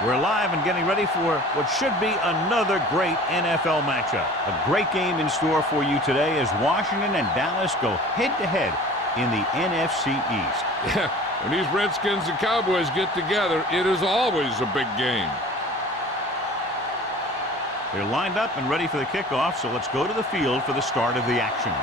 We're live and getting ready for what should be another great NFL matchup. A great game in store for you today as Washington and Dallas go head-to-head in the NFC East. Yeah, when these Redskins and Cowboys get together, it is always a big game. They're lined up and ready for the kickoff, so let's go to the field for the start of the action.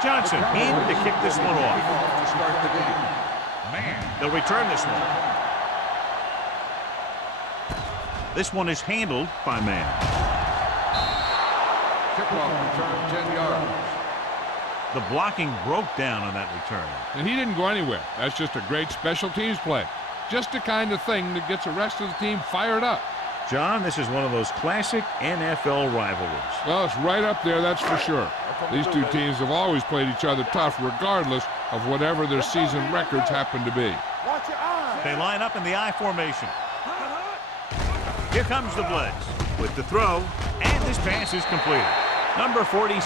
Johnson in to kick this one off. To start the game. Man, they'll return this one. This one is handled by man. Kickoff return 10 yards. The blocking broke down on that return. And he didn't go anywhere. That's just a great special teams play. Just the kind of thing that gets the rest of the team fired up. John, this is one of those classic NFL rivalries. Well, it's right up there, that's for sure. These two teams have always played each other tough regardless of whatever their season records happen to be. They line up in the I formation. Here comes the blitz with the throw, and this pass is completed. Number 46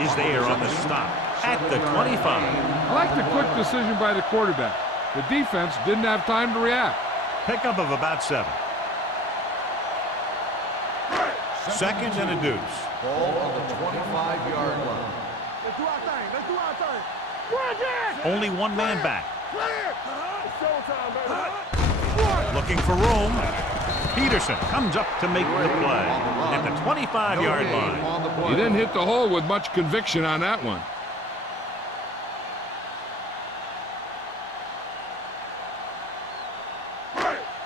is there on the stop at the 25. I like the quick decision by the quarterback. The defense didn't have time to react. Pickup of about 7. Second and a deuce. Ball on the 25-yard line. Only one man back. Looking for room. Peterson comes up to make the play at the 25-yard line. He didn't hit the hole with much conviction on that one.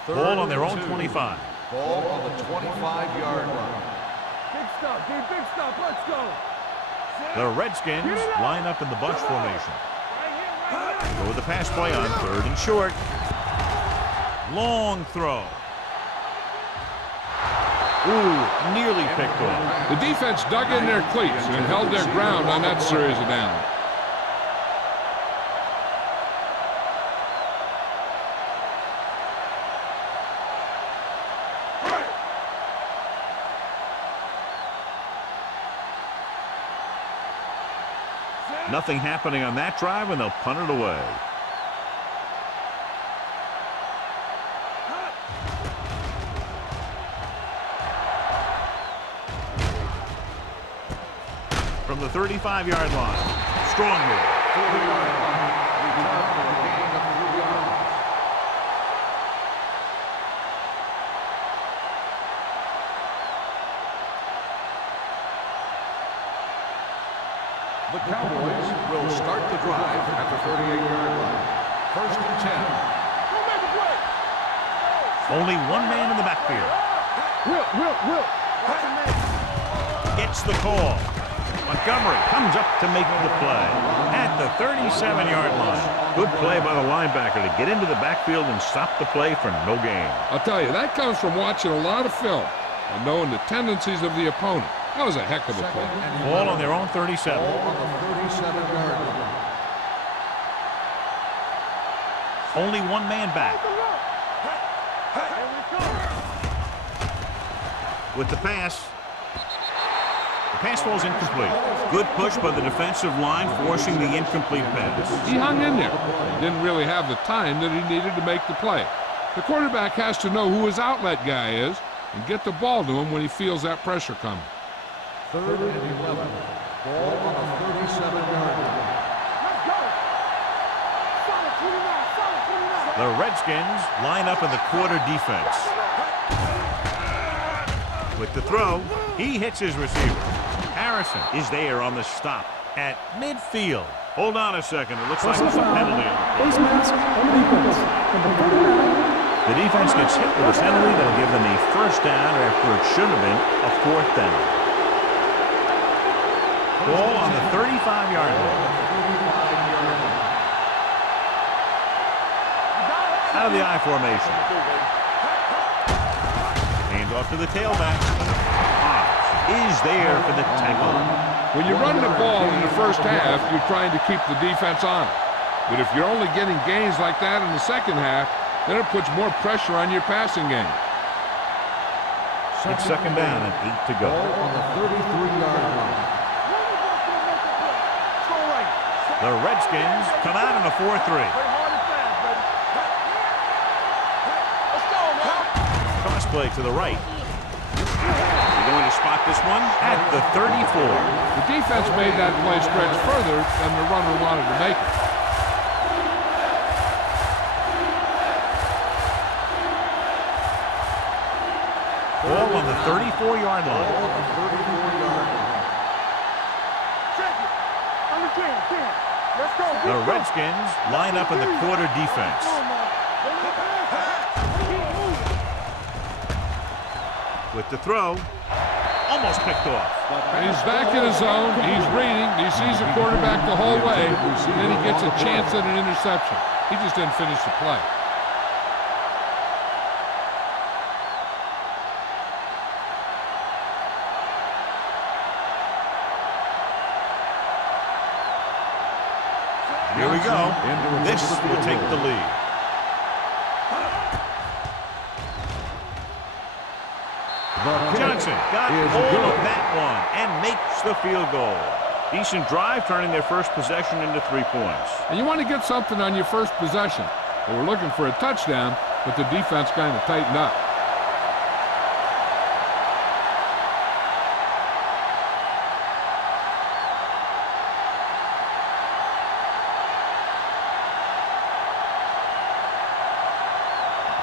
Ball on their own 25. Ball on the 25-yard line. Big stop, let's go. The Redskins line up in the bunch formation. Go with the pass play on 3rd and short. Long throw. Ooh, nearly picked off. The defense dug in their cleats and held their ground on that series of downs. Nothing happening on that drive, and they'll punt it away. From the 35-yard line. Strong move. 40-yard line. Return for a gain of 3 yards. The Cowboys will start the drive at the 38-yard line. 1st and 10. Only one man in the backfield. Will. Gets the call. Montgomery comes up to make the play at the 37-yard line. Good play by the linebacker to get into the backfield and stop the play for no gain. I'll tell you, that comes from watching a lot of film and knowing the tendencies of the opponent. That was a heck of a play. Ball on their own 37. Ball on the 37-yard line. Only one man back. With the pass. The pass falls incomplete. Good push by the defensive line, forcing the incomplete pass. He hung in there. He didn't really have the time that he needed to make the play. The quarterback has to know who his outlet guy is and get the ball to him when he feels that pressure coming. 3rd and 11. Ball on the 37-yard line. The Redskins line up in the quarter defense. With the throw, he hits his receiver. Harrison is there on the stop at midfield. Hold on a second. It looks like there's a penalty on the play. Face mask on defense. Number 39. The defense gets hit with a penalty that'll give them a first down after it should have been a fourth down. Ball on the 35-yard line. Out of the I formation. Hand off to the tailback. Is there for the tackle. When you run the ball in the first half, you're trying to keep the defense on it. But if you're only getting gains like that in the second half, then it puts more pressure on your passing game. It's second down and 8 to go. On the 33-yard line. The Redskins come out in a 4-3. Cross play to the right. You're going to spot this one at the 34. The defense made that play stretch further than the runner wanted to make it. Ball on the 34-yard line. The Redskins line up in the quarter defense. With the throw, almost picked off. He's back in his zone. He's reading. He sees the quarterback the whole way. And then he gets a chance at an interception. He just didn't finish the play. Here we go. This will take the lead. Johnson got hold of that one and makes the field goal. Decent drive, turning their first possession into 3 points. And you want to get something on your first possession. They were looking for a touchdown, but the defense kind of tightened up.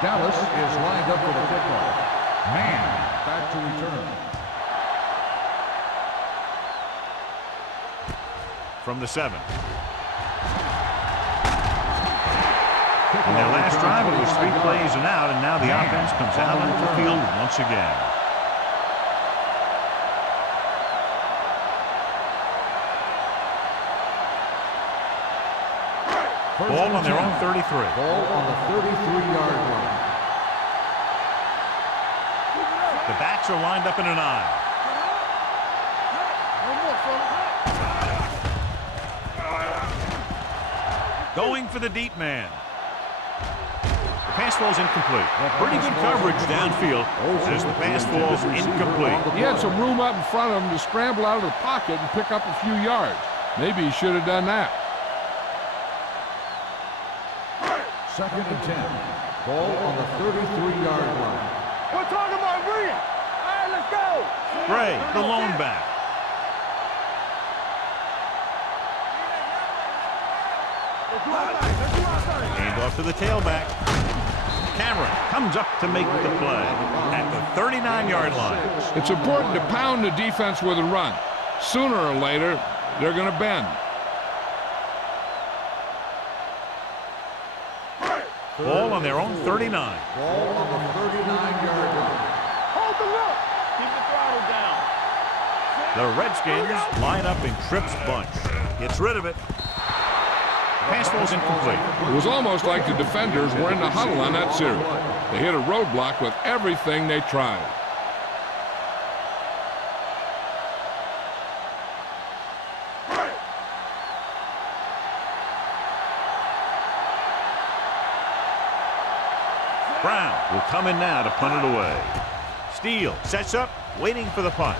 Dallas is lined up for the kickoff. Man back to return. From the 7. In their last drive, it was 3 plays and out, and now the offense comes out onto the field once again. Ball on their own 33. Ball on the 33-yard line. The backs are lined up in an I. Going for the deep man. The pass falls incomplete. Pretty good coverage downfield as the pass falls incomplete. He had some room up in front of him to scramble out of the pocket and pick up a few yards. Maybe he should have done that. Second and 10. Ball on the 33-yard line. We're talking about Bria. All right, let's go. Gray, the lone back. Hand off to the tailback. Cameron comes up to make the play at the 39-yard line. It's important to pound the defense with a run. Sooner or later, they're going to bend. Ball on their own 39. Ball on the 39-yard line. Hold the look. Keep the throttle down. The Redskins line up in Tripp's bunch. Gets rid of it. Pass falls incomplete. It was almost like the defenders were in the huddle on that series. They hit a roadblock with everything they tried. Brown will come in now to punt it away. Steele sets up, waiting for the punt.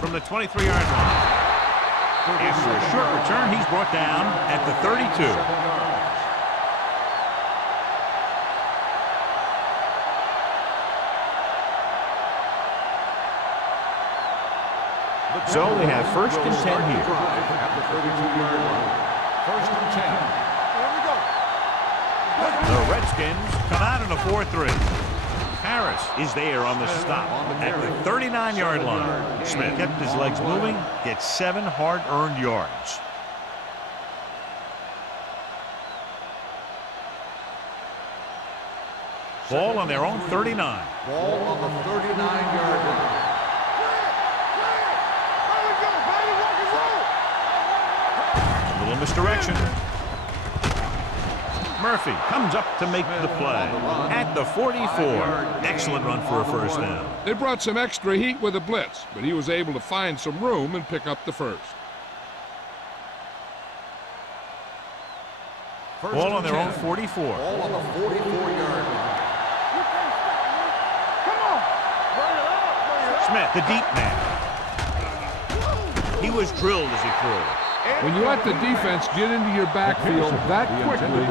From the 23-yard line. After a short return, he's brought down at the 32. So they have first and 10 here. At the 32-yard line. First and 10. The Redskins come out in a 4-3. Harris is there on the stop at the 39-yard line. Smith kept his legs moving, gets 7 hard-earned yards. Ball on their own 39. Ball on the 39-yard line. A little misdirection. Murphy comes up to make the play at the 44. Excellent run for a first down. They brought some extra heat with a blitz, but he was able to find some room and pick up the first. Ball on their own 44. Ball on the 44-yard line. Smith, the deep man. He was drilled as he threw. When you let the defense get into your backfield that quickly,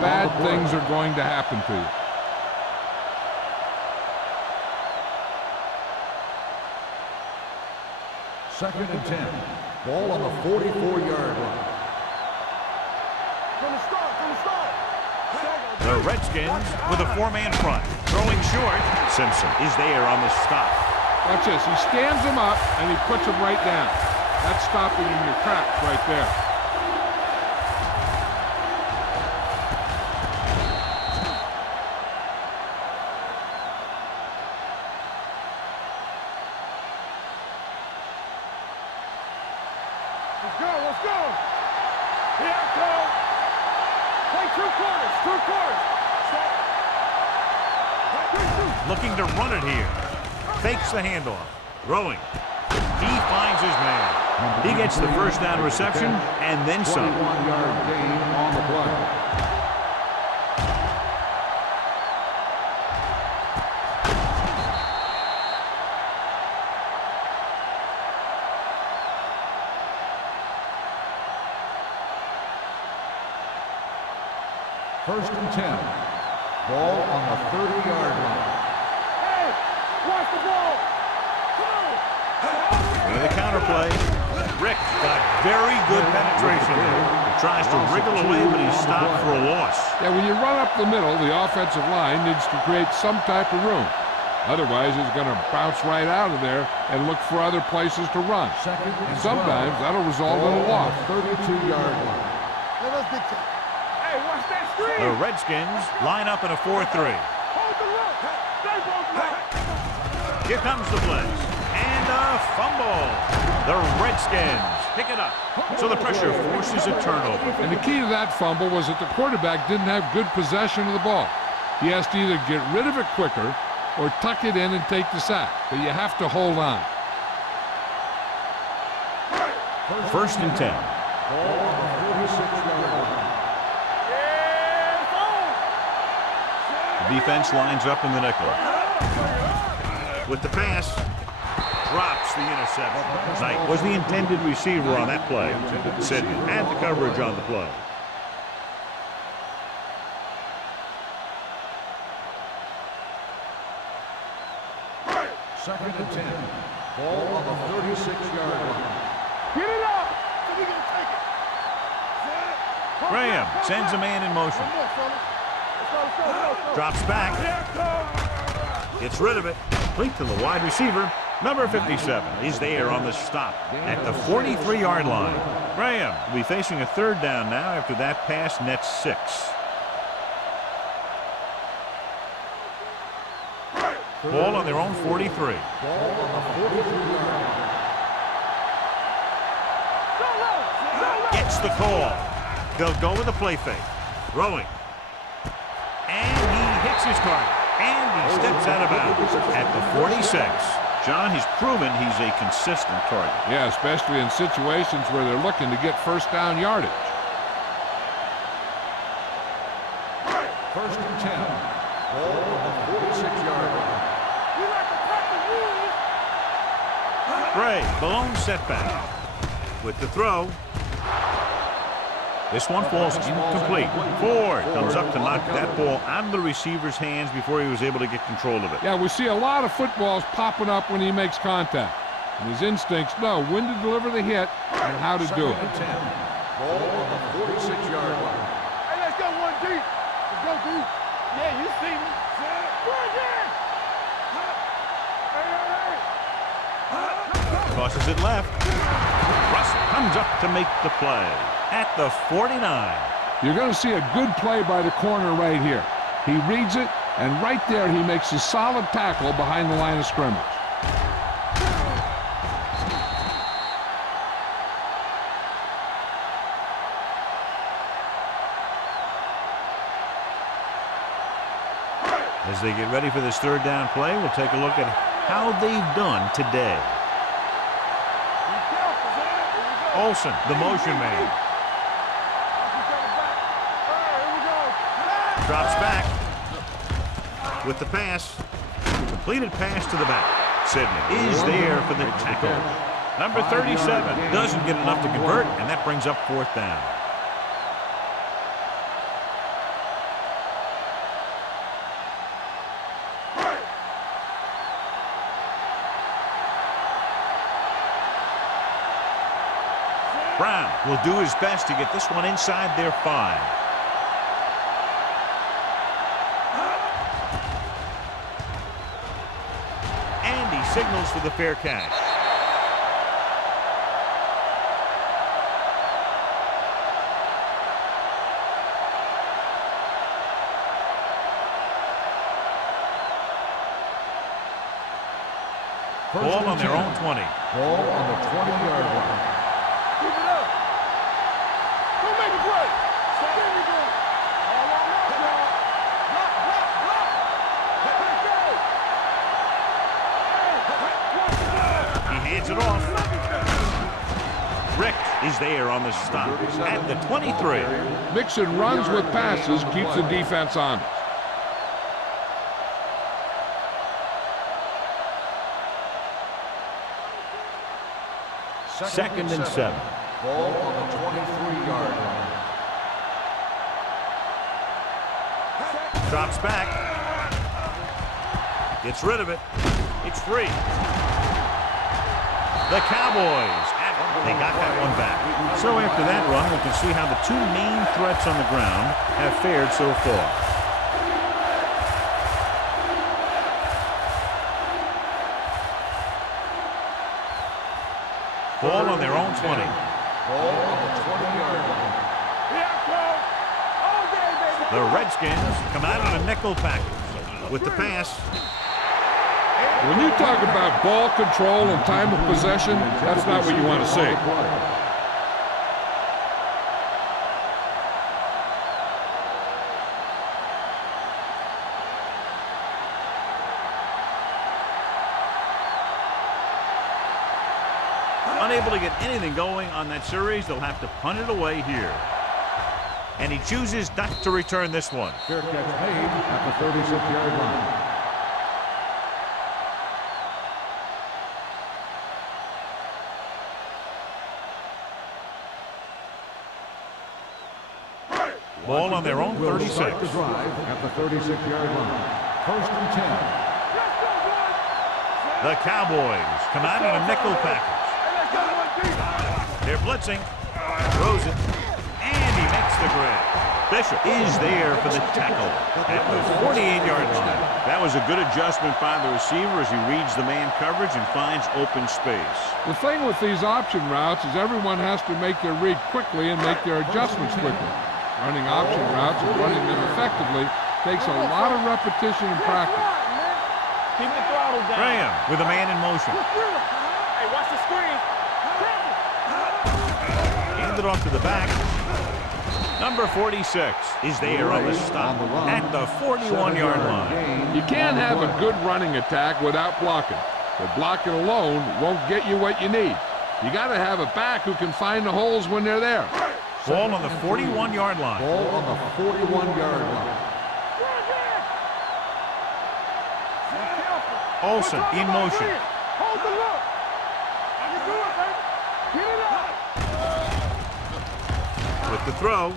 bad things are going to happen to you. Second and 10. Ball on the 44-yard line. The Redskins with a four-man front. Throwing short. Simpson is there on the stop. Watch this. He stands them up, and he puts them right down. That's stopping in your tracks right there. Let's go. Here I come. Play two quarters. Looking to run it here. Fakes the handoff. Throwing. He finds his man. He gets the first down reception and then some. 21-yard gain on the play. First and 10. Ball on the 30-yard line. Hey, watch the ball. Into the counter play. Rick got very good penetration there. He tries to wriggle away, but he's stopped for a loss. Yeah, when you run up the middle, the offensive line needs to create some type of room. Otherwise, he's going to bounce right out of there and look for other places to run. Second and Sometimes 12. that'll result in a Ball on loss. the 32-yard line. Hey, watch that screen. The Redskins line up in a 4-3. Hold the look. Stay both look. Here comes the blitz. And a fumble. The Redskins pick it up. So the pressure forces a turnover. And the key to that fumble was that the quarterback didn't have good possession of the ball. He has to either get rid of it quicker or tuck it in and take the sack. But you have to hold on. First and 10. Ball on the 46-yard line. The defense lines up in the nickel. With the pass, drops the interception. Knight was the intended receiver on that play. Sidney had the coverage on the play. Second and 10. Ball on the 36-yard line. Get it up. So we gonna take it. Graham sends a man in motion. One more, fellas. Let's go. Drops back. Gets rid of it. Complete to the wide receiver. Number 57 is there on the stop at the 43-yard line. Graham will be facing a third down now after that pass nets 6. Ball on their own 43. Ball on the 43-yard line. Gets the call. They'll go with a play fake. Throwing. And he hits his target. And he steps out of bounds at the 46. John, he's proven he's a consistent target. Yeah, especially in situations where they're looking to get first down yardage. First and 10. Ball on the 46-yard line. Gray, the lone setback. With the throw. This one falls incomplete. Ford comes up to knock that ball out of the receiver's hands before he was able to get control of it. Yeah, we see a lot of footballs popping up when he makes contact. And his instincts know when to deliver the hit and how to do it. Second and 10. Ball on the 46-yard line. Hey, let's go one deep. Let's go deep. Yeah, you see me. Right there. Tosses it left. Russell comes up to make the play at the 49. You're going to see a good play by the corner right here. He reads it, And right there, he makes a solid tackle behind the line of scrimmage. As they get ready for this third down play, we'll take a look at how they've done today. Olsen, the motion man. Drops back with the pass. Completed pass to the back. Sidney is there for the tackle. Number 37 doesn't get enough to convert, and that brings up fourth down. Brown will do his best to get this one inside their 5. And he signals for the fair catch. Ball on their own 20. Ball on the 20-yard line. Keep it up. Don't make a play. Stop everything. All on us, y'all. Block, block, block. Let's go. He hands it off. Rick is there on the stop at the 23. Mixing runs with passes keeps the defense honest. Second and 7. Ball on the 23-yard line. Drops back. Gets rid of it. It's free. The Cowboys, they got that one back. So after that run, we can see how the two main threats on the ground have fared so far. Ball on their own 20. Ball on the 20-yard line. The Redskins come out in a nickel package with the pass. When you talk about ball control and time of possession, that's not what you want to see. Unable to get anything going on that series, they'll have to punt it away here. And he chooses not to return this one. Fair catch made at the 36-yard line. Ball on their own 36. Start the drive at the 36-yard line. First and 10. The Cowboys come out in a nickel package. They're blitzing. Throws it. And he makes the grab. Bishop is there for the tackle at the 48-yard line. That was a good adjustment by the receiver as he reads the man coverage and finds open space. The thing with these option routes is everyone has to make their read quickly and make their adjustments quickly. Running option routes and running them effectively takes a lot of repetition and practice. Keep the throttle down. Graham with a man in motion. Hey, watch the screen. Handed off to the back. Number 46 is there on the stop at the 41-yard line. You can't have a good running attack without blocking. But blocking alone won't get you what you need. You got to have a back who can find the holes when they're there. Ball on the 41-yard line. Ball on the 41-yard line. Olsen in motion. Hold the look. I can do it, baby. Get it up. With the throw.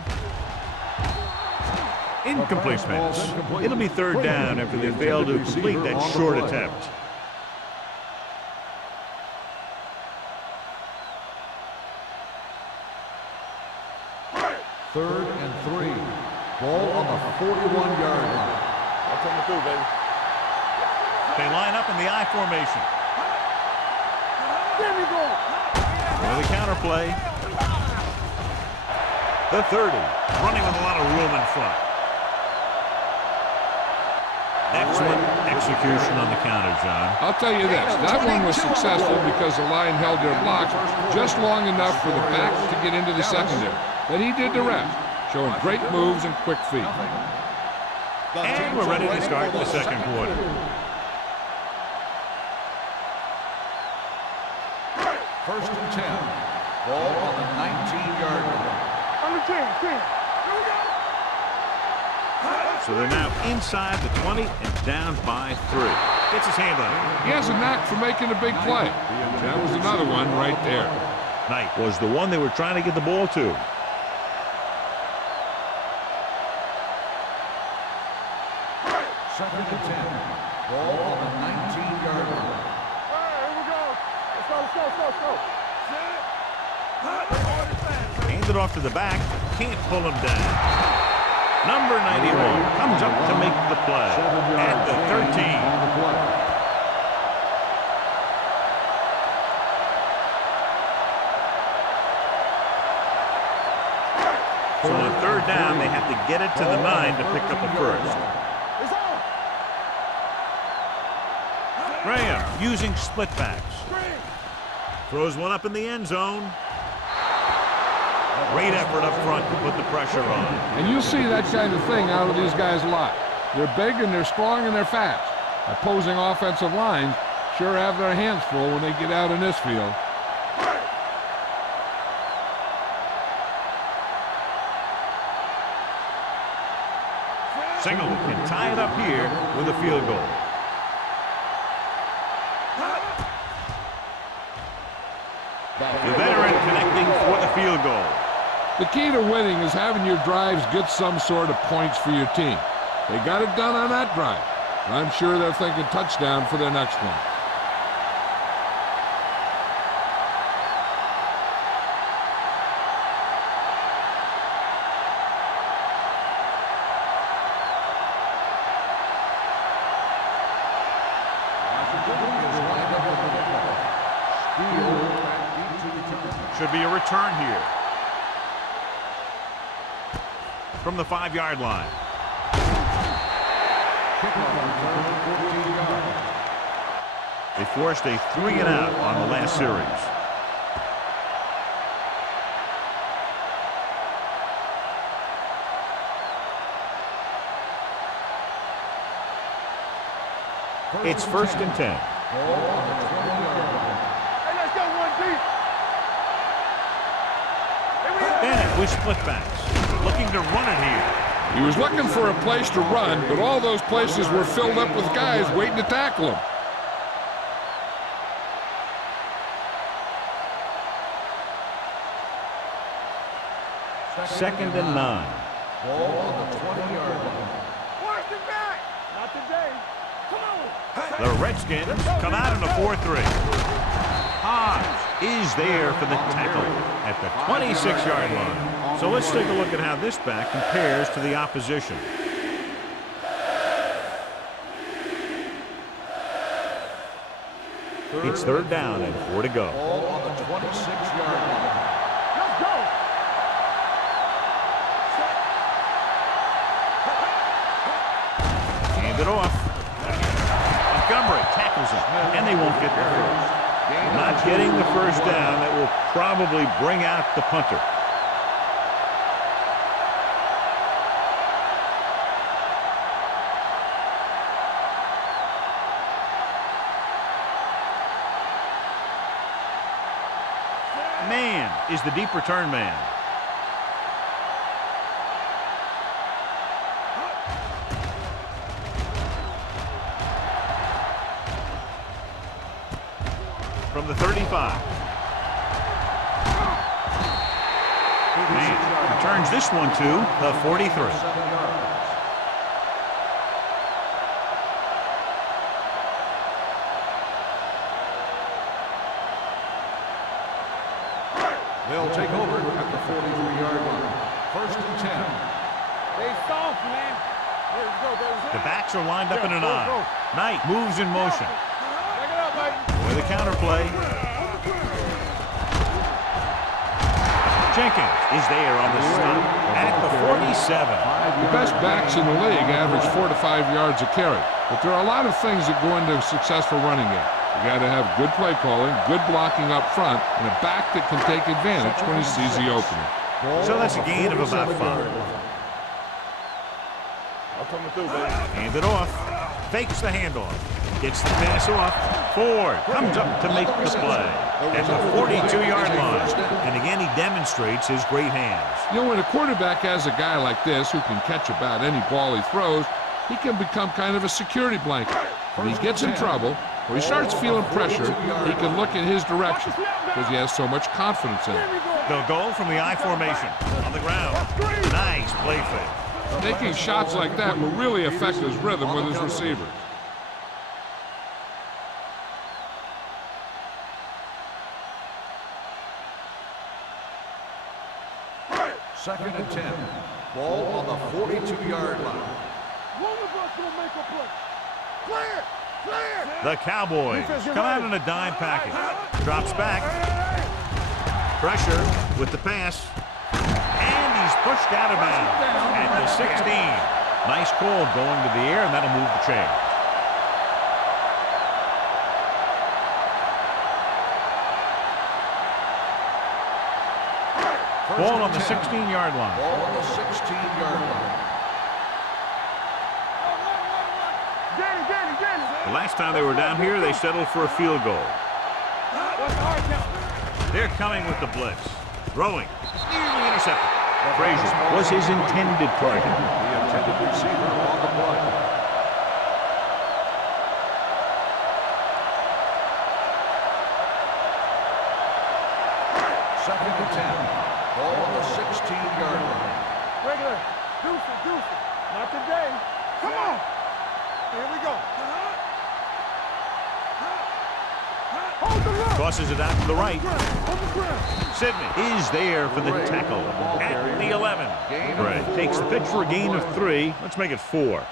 Incomplete pass. It'll be third down after they fail to complete that short attempt. Third and 3. Ball on the 41-yard line. I'm coming through, baby. They line up in the I formation. There we go. For the counter play. The 30, running with a lot of room in front. Excellent execution on the counter, John. I'll tell you this, that one was successful because the line held their blocks just long enough for the back to get into the secondary. But he did the rest, showing great moves and quick feet. And we're ready to start the second quarter. First and 10. Ball on the 19-yard line. On the 10. Here we go. So they're now inside the 20 and down by 3. Gets his hand on it. He has a knack for making a big play. That was another one right there. Knight was the one they were trying to get the ball to. Second and 10. Ball on the 19-yard line. All right, here we go. Let's go. Hands it off to the back. Can't pull him down. Number 91 comes up to make the play at the 13. So on third down, they have to get it to the 9 to pick up a first. Graham using split backs. Throws one up in the end zone. Great effort up front to put the pressure on. And you see that kind of thing out of these guys a lot. They're big and they're strong and they're fast. Opposing offensive lines sure have their hands full when they get out in this field. Singleton can tie it up here with a field goal. The veteran connecting for the field goal. The key to winning is having your drives get some sort of points for your team. They got it done on that drive. I'm sure they're thinking touchdown for their next one. Should be a return here. From the 5-yard line. They forced a 3-and-out on the last series. It's first and 10. Bennett with split backs, looking to run it here. He was looking for a place to run, but all those places were filled up with guys waiting to tackle him. Second and 9. Ball on the 20-yard line. Watch it back. Not today. Come on. The Redskins come out in a 4-3. Hodge is there for the tackle at the 26-yard line. So let's take a look at how this back compares to the opposition. It's third down and 4 to go. Ball on the 26-yard line. Let's go. Hand it off. Montgomery tackles him, and they won't get the first. Not getting the first down. That will probably bring out the punter. Man is the deep return man. From the 35. Man returns this one to the 43. They'll take over at the 43-yard line. First and 10. They soft, man. There we go. The backs are lined up in an eye. Knight moves in motion. Check it out, baby. With a counter play. Jenkins is there on the stop at the 47. The best backs in the league average 4 to 5 yards a carry. But there are a lot of things that go into a successful running game. You got to have good play calling, good blocking up front, and a back that can take advantage when he sees the opening. So that's a gain of about 5. I'm coming through, baby. Hand it off. Fakes the handoff. Gets the pass off. Ford comes up to make the play at the 42-yard line. And again, he demonstrates his great hands. You know, when a quarterback has a guy like this who can catch about any ball he throws, he can become kind of a security blanket. When he gets in trouble, or he starts feeling pressure, he can look in his direction because he has so much confidence in it. They'll go from the I formation on the ground. Nice play fake. Taking shots like that will really affect his rhythm with his receivers. Second and 10. Ball on the 42-yard line. One of us will make a play. Clear! Clear! The Cowboys come out in a dime package. Drops back. Pressure with the pass. And he's pushed out of bounds at the 16. Nice call going to the air, and that'll move the chain. Ball on the 16-yard line. Ball on the 16-yard line. The last time they were down here, they settled for a field goal. They're coming with the blitz. Throwing. Nearly intercepted. Frazier was his intended target. The intended receiver on the play. Second and 10. Ball on the 16-yard line. Regular. Deuce it. Not today. Come on. Here we go. Hold the run. Tosses it out to the right. On the ground. Sidney is there for the tackle at the 11. Gray takes the pitch for a gain of 3. Let's make it 4.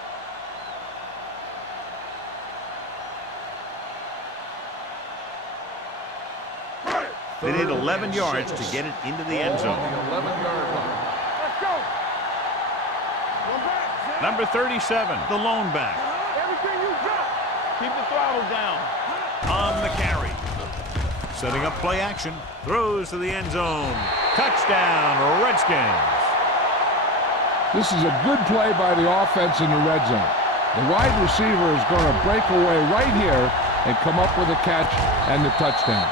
They need 11 yards to get it into the end zone. The 11-yard line. Let's go. One back. Number 37, the lone back. Everything you got. Keep the throttle down. On the carry. Setting up play action. Throws to the end zone. Touchdown, Redskins. This is a good play by the offense in the red zone. The wide receiver is going to break away right here and come up with a catch and the touchdown.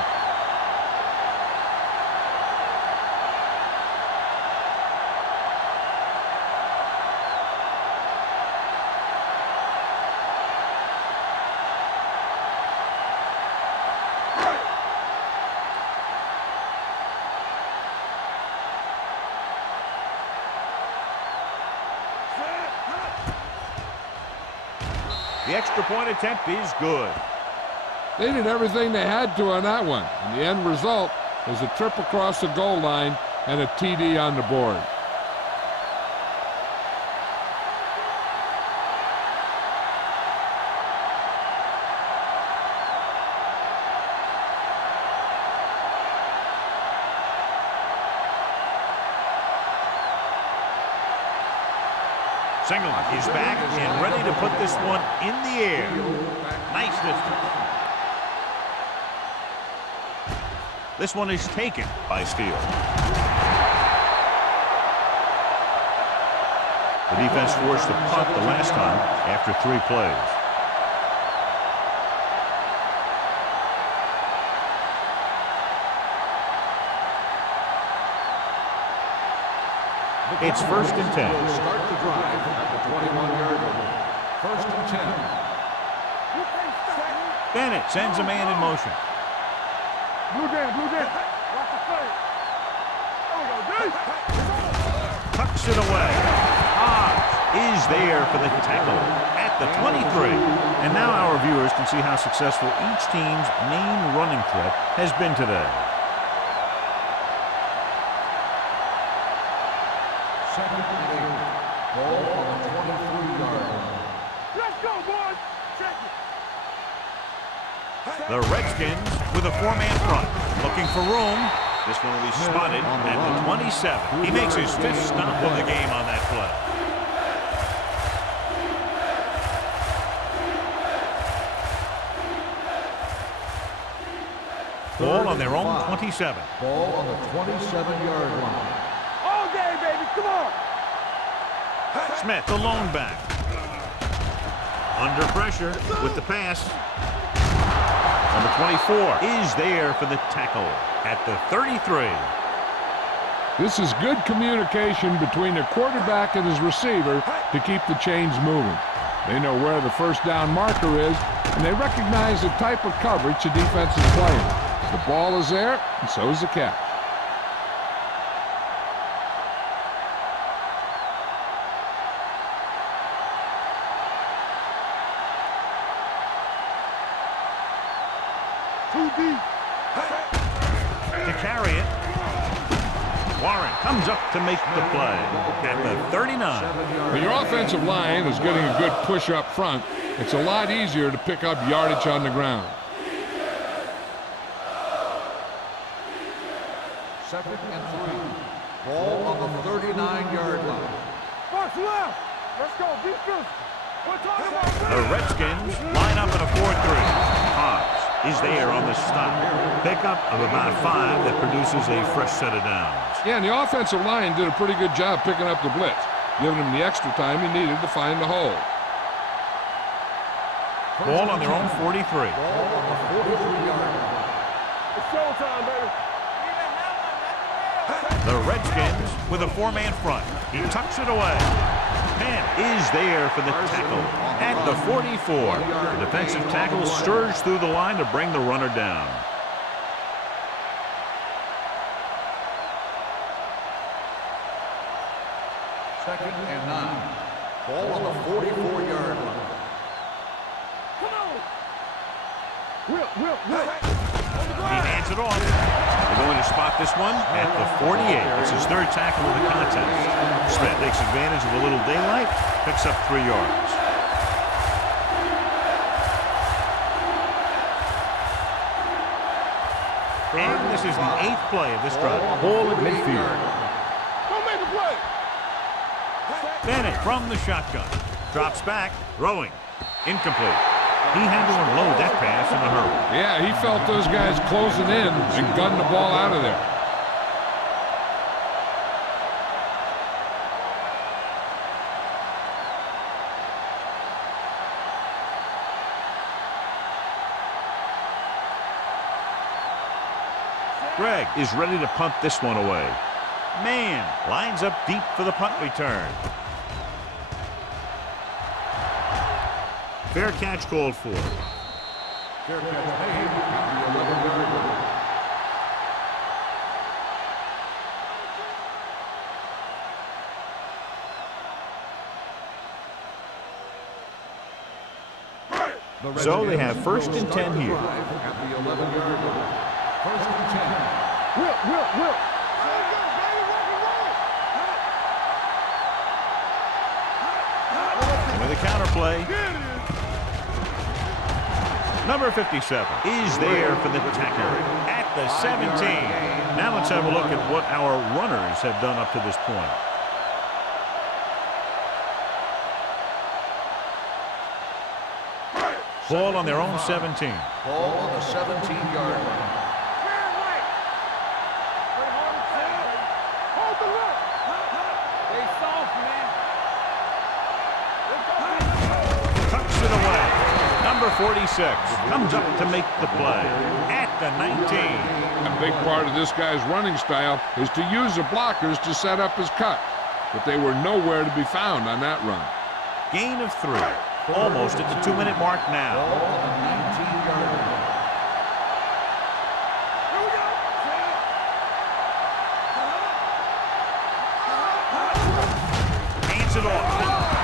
The extra point attempt is good. They did everything they had to on that one. And the end result was a trip across the goal line and a TD on the board. Singleton is back and ready to put this one in the air. Nice distance. This one is taken by Steele. The defense forced a punt the last time after 3 plays. It's 1st and 10. Start the drive at the 21-yard line. 1st and 10. Bennett sends a man in motion. Blue down. Watch the play. There we go, dude. Tucks it away. Hobbs is there for the tackle at the 23. And now our viewers can see how successful each team's main running threat has been today. Second and 8. Ball on the 23-yard line. Let's go, boys. Check it. The Redskins with a 4-man front. Looking for room. This one will be spotted at the 27. He makes his 5th stop of the game on that play. Ball on their own 27. Ball on the 27-yard line. All day, baby. Come on. Smith, the lone back. Under pressure with the pass. Number 24 is there for the tackle at the 33. This is good communication between the quarterback and his receiver to keep the chains moving. They know where the first down marker is, and they recognize the type of coverage the defense is playing. The ball is there, and so is the catch. To carry it. Warren comes up to make the play at the 39. When your offensive line is getting a good push up front, it's a lot easier to pick up yardage on the ground. 2nd and 3. Ball on the 39-yard line. Box left. Let's go. Defense. We're talking about The Redskins line up in a 4-3. Hobbs is there on the stop. Pickup of about 5 that produces a fresh set of downs. Yeah, and the offensive line did a pretty good job picking up the blitz, giving him the extra time he needed to find the hole. Ball on their own 43. Ball on the 43-yard line. It's showtime, baby. The Redskins with a 4-man front. He tucks it away. Penn is there for the tackle at the 44. The defensive tackle surged through the line to bring the runner down. Second and 9. Ball on the 44-yard line. Come on. Will. He hands it off. They're going to spot this one at the 48. It's his 3rd tackle of the contest. Smith takes advantage of a little daylight, picks up 3 yards. And this is the 8th play of this drive. Ball at midfield. Don't make a play. Bennett from the shotgun. Drops back, throwing. Incomplete. He had to unload that pass in a hurry. Yeah, he felt those guys closing in and gunned the ball out of there. Greg is ready to punt this one away. Man lines up deep for the punt return. Fair catch called for. Fair catch made at the 11-yard line. So they have 1st and 10 here. At the 11-yard line. 1st and 10. Will. And with a counter play, number 57 is there for the tackle at the 17. Now let's have a look at what our runners have done up to this point. Ball on their own 17. Ball on the 17-yard line. Hold the look. They soft, man. Tucks it away. Number 46 comes up to make the play at the 19. A big part of this guy's running style is to use the blockers to set up his cut, but they were nowhere to be found on that run. Gain of 3. Almost at the 2-minute mark now. Ball on the 19-yard line. Here we go. Hands it off.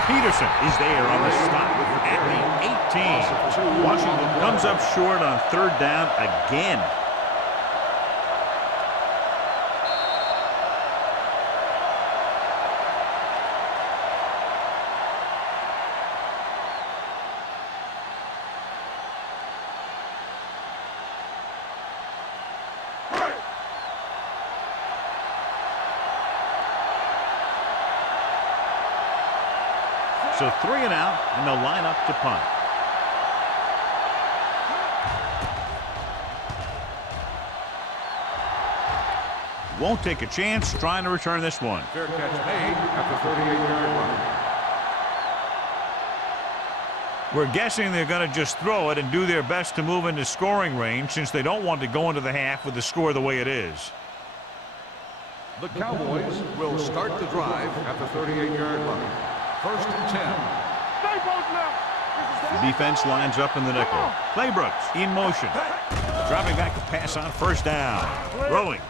Peterson is there on the stop at the 18. Washington comes up short on 3rd down again. So 3 and out, and they'll line up to punt. Won't take a chance trying to return this one. Fair catch made at the 38-yard line. We're guessing they're going to just throw it and do their best to move into scoring range since they don't want to go into the half with the score the way it is. The Cowboys will start the drive at the 38-yard line. 1st and 10. The defense lines up in the nickel. Claybrooks in motion. Dropping back to pass on 1st down. Throwing.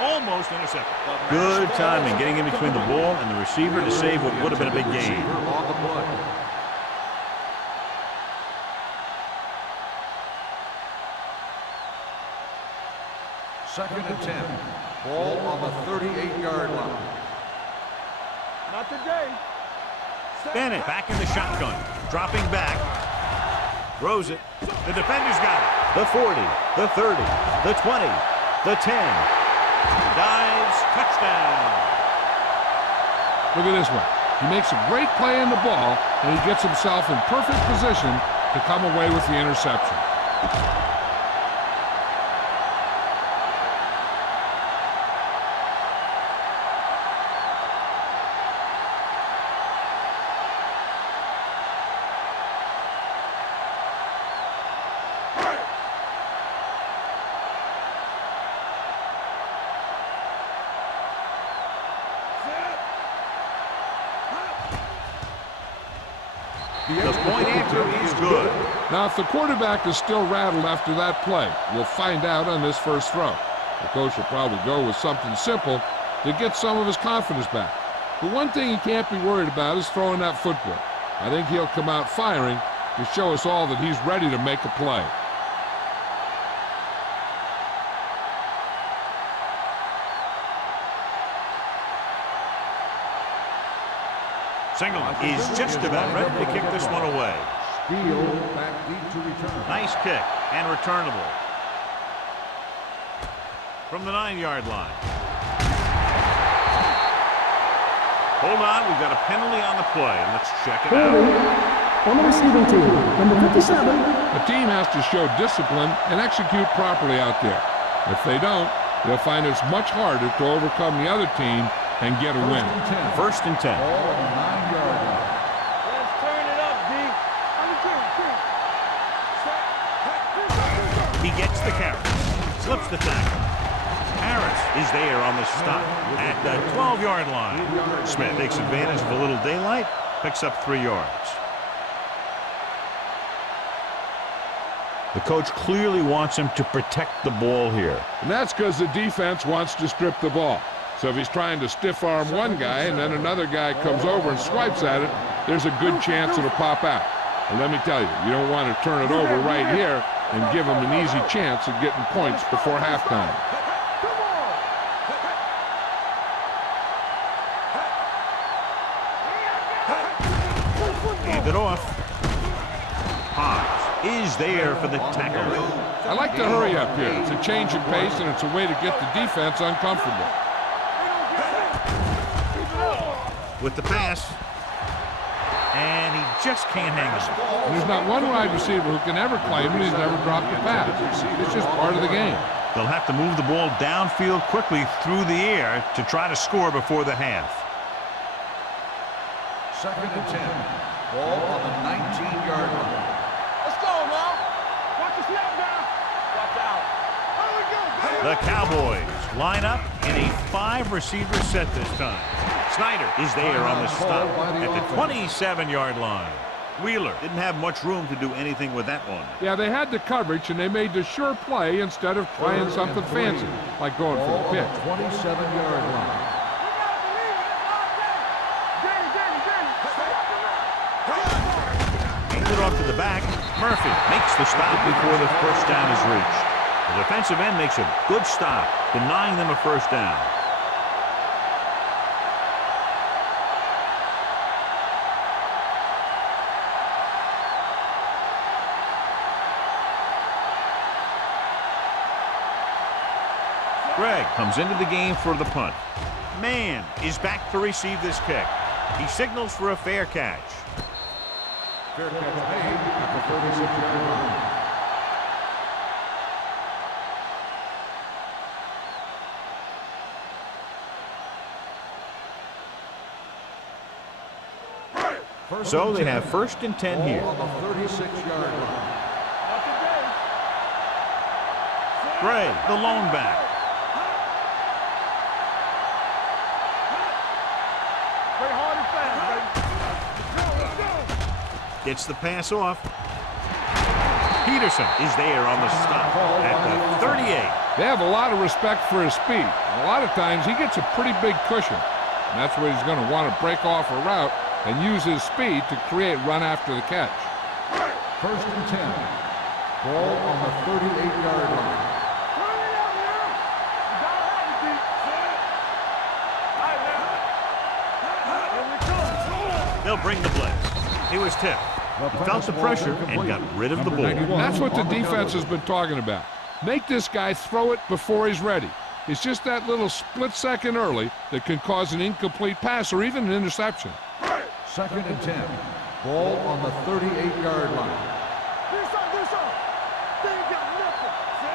Almost intercepted. Good timing getting in between the ball and the receiver to save what would have been a big gain. On the play. Second and 10. Ball on the 38-yard line. Not today. Bennett back in the shotgun. Dropping back. Throws it. The defender's got it. The 40, the 30, the 20, the 10. Dives. Touchdown. Look at this one. He makes a great play in the ball, and he gets himself in perfect position to come away with the interception. The point after is good. Now, if the quarterback is still rattled after that play, we'll find out on this first throw. The coach will probably go with something simple to get some of his confidence back. But one thing he can't be worried about is throwing that football. I think he'll come out firing to show us all that he's ready to make a play. Singleton is just about ready to kick this one away. Steele back deep to return. Nice kick and returnable. From the 9-yard line. Hold on, we've got a penalty on the play. Let's check it out. On the receiving team, number 57. A team has to show discipline and execute properly out there. If they don't, they'll find it's much harder to overcome the other team and get a win. 1st and 10. Ball on the 9-yard line. Let's turn it up, D. He gets the carry. Slips the tackle. Harris is there on the stop at the 12-yard line. Smith takes advantage of a little daylight, picks up 3 yards. The coach clearly wants him to protect the ball here. And that's because the defense wants to strip the ball. So if he's trying to stiff arm one guy and then another guy comes over and swipes at it, there's a good chance it'll pop out. And let me tell you, you don't want to turn it over right here and give him an easy chance of getting points before halftime. Hand it off. Hodge is there for the tackle. I like to hurry up here. It's a change of pace and it's a way to get the defense uncomfortable. With the pass. And he just can't hang on. There's not one wide receiver who can ever claim that he's never dropped a pass. It's just part of the game. They'll have to move the ball downfield quickly through the air to try to score before the half. 2nd and 10. Ball on the 19-yard line. Let's go now. Watch the snap down. Watch out. Here we go. The Cowboys line up in a 5-receiver set this time. Snyder is there on the stop at the 27-yard line. Wheeler didn't have much room to do anything with that one. Yeah, they had the coverage and they made the sure play instead of trying something fancy, like going for the pitch. 27-yard line. Handed off to the back. Murphy makes the stop before the first down is reached. The defensive end makes a good stop, denying them a first down. Greg comes into the game for the punt. Mann is back to receive this kick. He signals for a fair catch. Fair catch made at the 36-yard line. So they have 1st and 10 here. On the 36-yard line. Gray, the lone back. Play hard and fast, baby. Let's go. Gets the pass off. Peterson is there on the stop at the 38. They have a lot of respect for his speed. And a lot of times he gets a pretty big cushion. And that's where he's going to want to break off a route and use his speed to create run after the catch. 1st and 10. Ball on the 38-yard line. They'll bring the blitz. He was tipped. He felt the pressure and got rid of the ball. That's what the defense has been talking about. Make this guy throw it before he's ready. It's just that little split second early that can cause an incomplete pass or even an interception. 2nd and 10. Ball on the 38-yard line.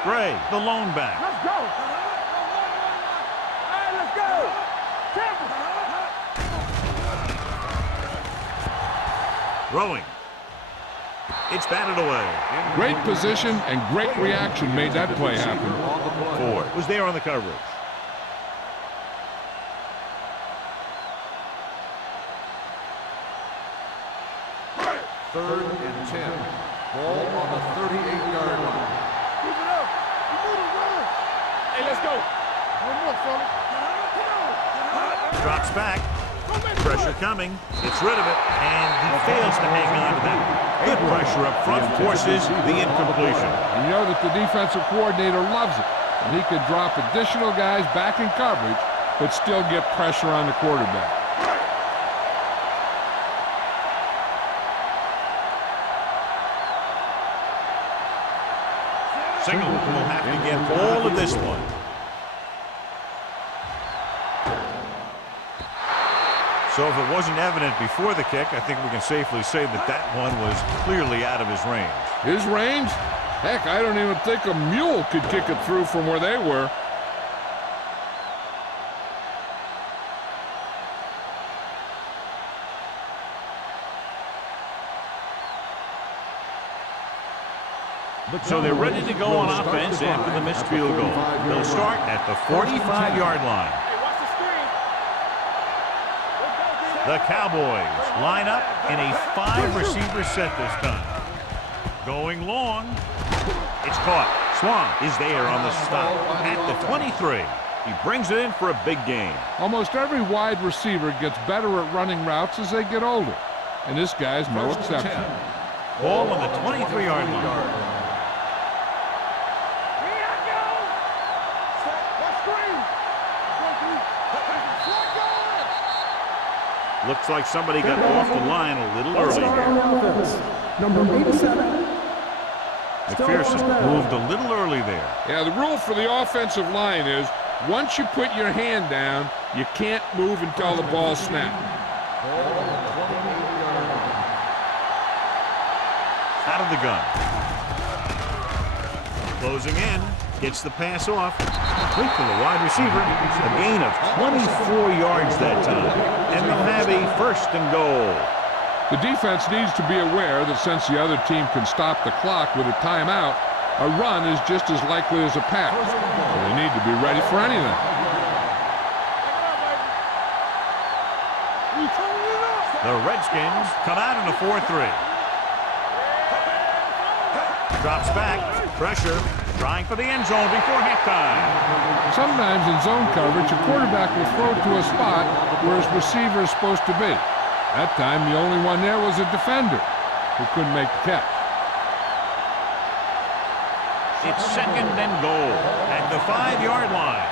Gray, the lone back. Let's go. Hey, let's go. Throwing. It's batted away. Great position and great reaction made that play happen. Ford was there on the coverage. 3rd and 10. Ball on the 38-yard line. Keep it up. You move the run. Hey, let's go. One more, fellas. Drops back. Pressure coming. Gets rid of it. And he fails to hang on to that. Good pressure up front forces the incompletion. And you know that the defensive coordinator loves it. And he could drop additional guys back in coverage, but still get pressure on the quarterback. Single will have to get all of this one. So if it wasn't evident before the kick, I think we can safely say that that one was clearly out of his range. His range? Heck, I don't even think a mule could kick it through from where they were. So they're ready to go on offense after the missed field goal. They'll start at the 45-yard line. Hey, watch the screen. The Cowboys line up in a 5-receiver set this time. Going long. It's caught. Swan is there on the stop at the 23. He brings it in for a big gain. Almost every wide receiver gets better at running routes as they get older. And this guy's no exception. Ball on the 23-yard line. Looks like somebody got off the line a little early here. Number 87. McPherson moved a little early there. Yeah, the rule for the offensive line is once you put your hand down, you can't move until the ball snapped. Out of the gun. Closing in. Gets the pass off. Complete to the wide receiver. A gain of 24 yards that time. And they'll have a 1st and goal. The defense needs to be aware that since the other team can stop the clock with a timeout, a run is just as likely as a pass. So they need to be ready for anything. The Redskins come out in a 4-3. Drops back. Pressure. Trying for the end zone before halftime. Sometimes in zone coverage, a quarterback will throw to a spot where his receiver is supposed to be. That time, the only one there was a defender who couldn't make the catch. It's 2nd and goal at the 5-yard line.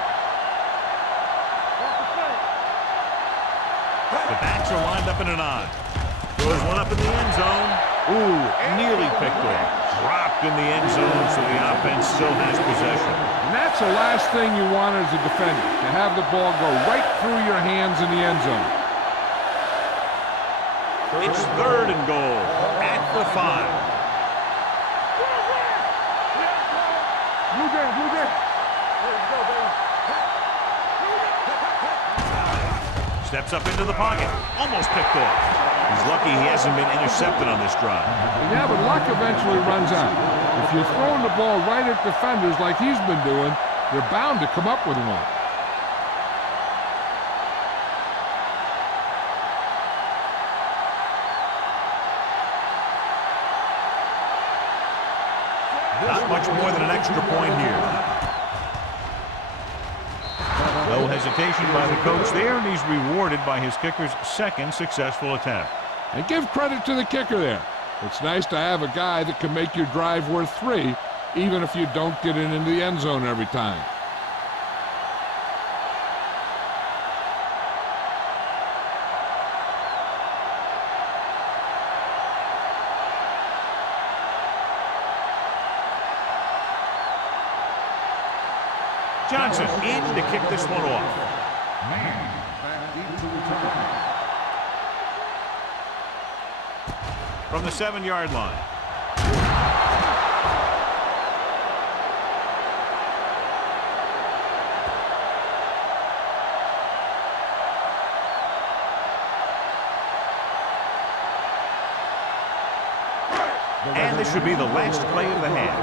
The backs are lined up in an I. Throws one up in the end zone. Ooh, nearly picked off. Dropped in the end zone, so the offense still has possession. And that's the last thing you want as a defender, to have the ball go right through your hands in the end zone. It's 3rd and goal at the 5. Blue game, blue game. Let's go, baby. Steps up into the pocket. Almost picked off. He's lucky he hasn't been intercepted on this drive. Yeah, but luck eventually runs out. If you're throwing the ball right at defenders like he's been doing, they're bound to come up with one. Not much more than an extra point here. No hesitation by the coach there, and he's rewarded by his kicker's 2nd successful attempt. And give credit to the kicker there. It's nice to have a guy that can make your drive worth 3, even if you don't get it into the end zone every time. Johnson in to kick this one off. From the 7-yard line. And this should be the last play of the half.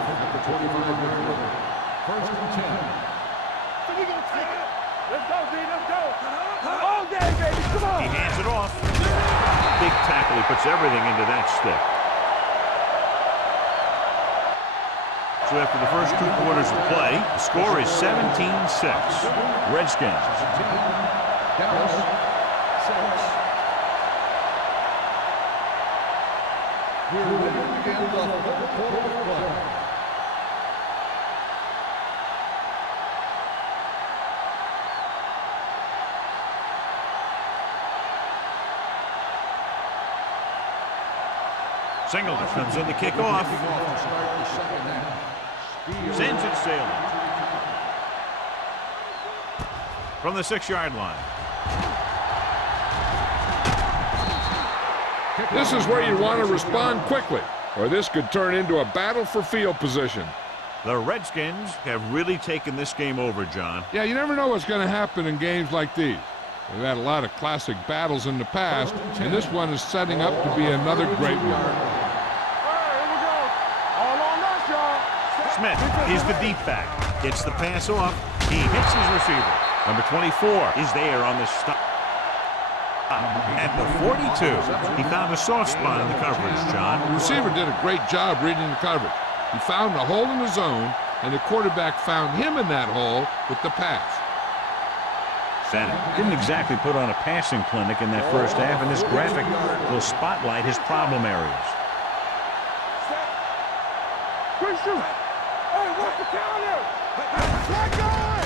1st and 10. Let's go, D, let's go. All day, baby, come on. He hands it off. Big tackle. He puts everything into that stick. So after the first 2 quarters of play, the score is 17-6. Redskins. Dallas 6. We're ready to begin the 4th quarter of play. Singleton comes in to kick off. Sends it sailing. From the 6-yard line. This is where you want to respond quickly, or this could turn into a battle for field position. The Redskins have really taken this game over, John. Yeah, you never know what's going to happen in games like these. We've had a lot of classic battles in the past, and this one is setting up to be another great one. Smith is the deep back. Gets the pass off. He hits his receiver. Number 24 is there on the stop. At the 42, he found a soft spot in the coverage, John. The receiver did a great job reading the coverage. He found a hole in the zone, and the quarterback found him in that hole with the pass. Bennett didn't exactly put on a passing clinic in that first half, and this graphic will spotlight his problem areas.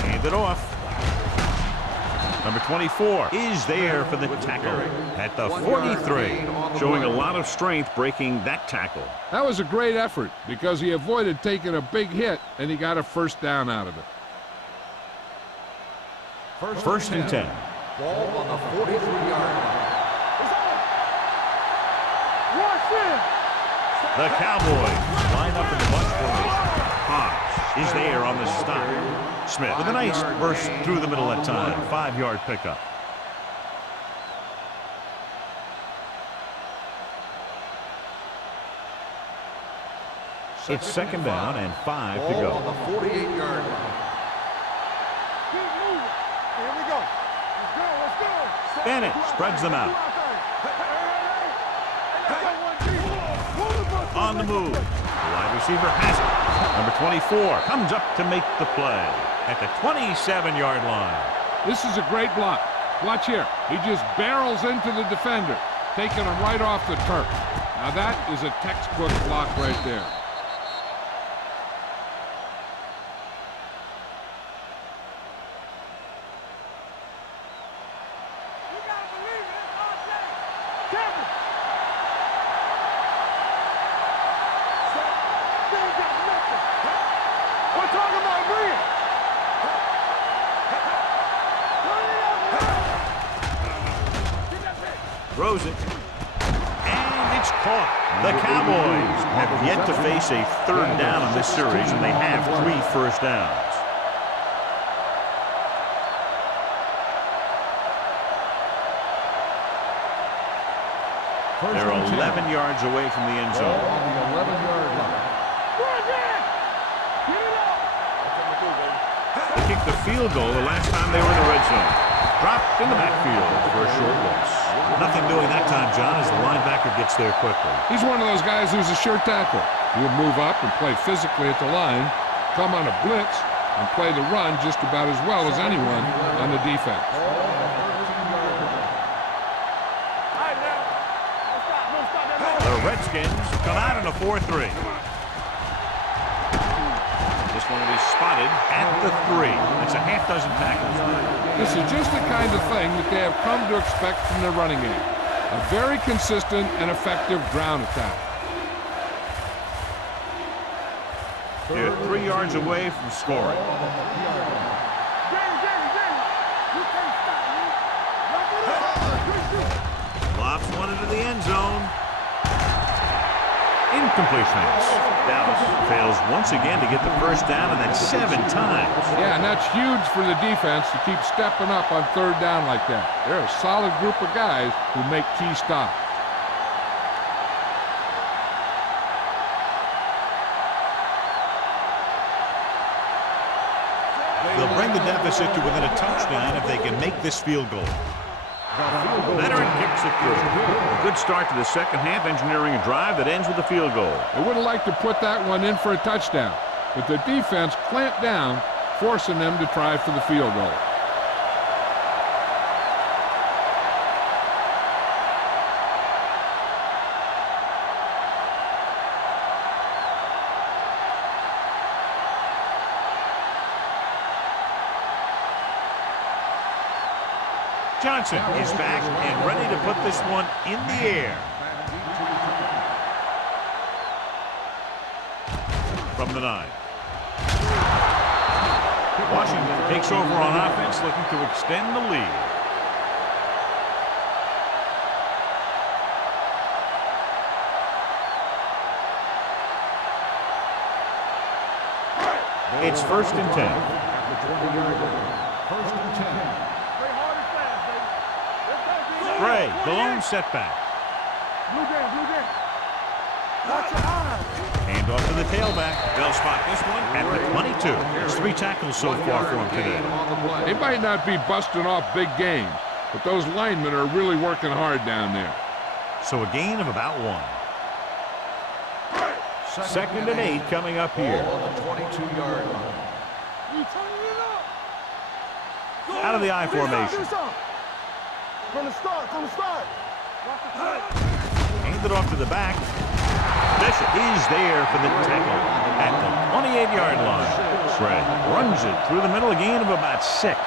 Hand it off. Number 24 is there for the tackle at the 43, showing a lot of strength breaking that tackle. That was a great effort because he avoided taking a big hit, and he got a first down out of it. First and 10. Ball on the 43-yard line. The Cowboys line up in the bunch formation. Hobbs is there on the stop. Smith with a nice burst through the middle that time. 5-yard pickup. It's 2nd down and 5 to go. On the 48-yard line. Here we go. Let's go. Bennett spreads them out. On the move. The wide receiver has it. Number 24 comes up to make the play at the 27-yard line. This is a great block. Watch here. He just barrels into the defender, taking him right off the turf. Now that is a textbook block right there. Throws it. Caught. The Cowboys have yet to face a third down in this series, and they have 3 first downs. They're 11 yards away from the end zone. On the 11-yard line. They kicked the field goal the last time they were in the red zone. Dropped in the backfield for a short loss. Nothing doing that time, John, as the linebacker gets there quickly. He's one of those guys who's a sure tackle. He'll move up and play physically at the line, come on a blitz, and play the run just about as well as anyone on the defense. The Redskins come out in a 4-3. This one will be spotted at the 3. That's a half dozen tackles. This is just the kind of thing that they have come to expect from their running game. A very consistent and effective ground attack. They're 3 yards away from scoring. Lobs one into the end zone. Incompletion. Dallas fails once again to get the first down, and that's 7 times. Yeah, and that's huge for the defense to keep stepping up on third down like that. They're a solid group of guys who make key stops. They'll bring the deficit to within a touchdown if they can make this field goal. Veteran kicks it through. A good start to the second half, engineering a drive that ends with a field goal. They would have liked to put that one in for a touchdown, but the defense clamped down, forcing them to try for the field goal. Johnson is back and ready to put this one in the air. From the 9. Washington takes over on offense, looking to extend the lead. It's 1st and 10. First and 10. Gray, the lone setback. Blue game. Watch your eyes. Hand off to the tailback. They'll spot this one at the 22. There's 3 tackles so far for him today. They might not be busting off big games, but those linemen are really working hard down there. So a gain of about 1. 2nd and 8 coming up here. On the 22-yard line. Out of the I formation. From the start. Hand it off to the back. Bishop is there for the tackle at the 28-yard line. Gray runs it through the middle, a gain of about 6.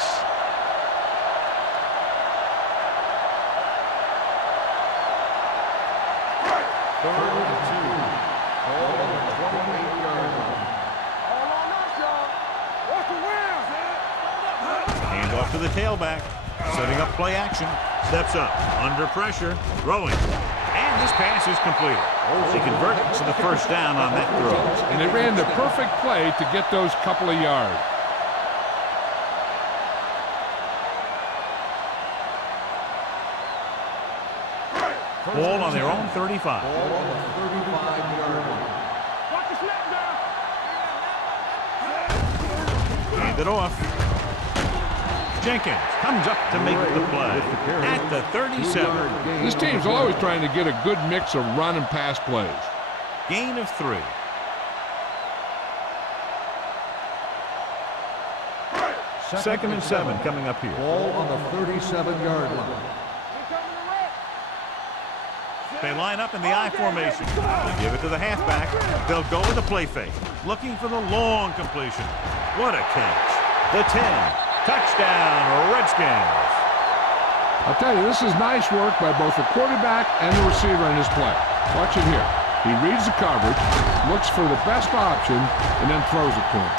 Third and 2. Ball on the 28-yard line. Hand off to the tailback. Setting up play action. Steps up. Under pressure. Throwing. And this pass is completed. They convert to the first down on that throw. And they ran the perfect play to get those couple of yards. Ball on their own 35. Ball on the 35-yard line. Hand it off. Jenkins comes up to make the play at the 37. This team's always trying to get a good mix of run and pass plays. Gain of 3. Second and 7 coming up here. Ball on the 37-yard line. They line up in the I formation. They give it to the halfback. They'll go with the play fake. Looking for the long completion. What a catch. The 10. Touchdown, Redskins. I'll tell you, this is nice work by both the quarterback and the receiver in his play. Watch it here. He reads the coverage, looks for the best option, and then throws it to him.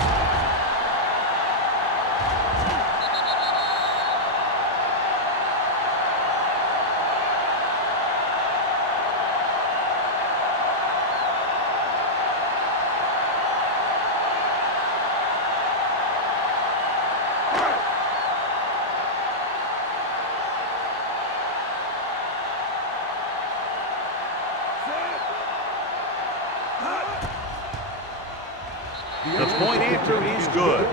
The point after is good.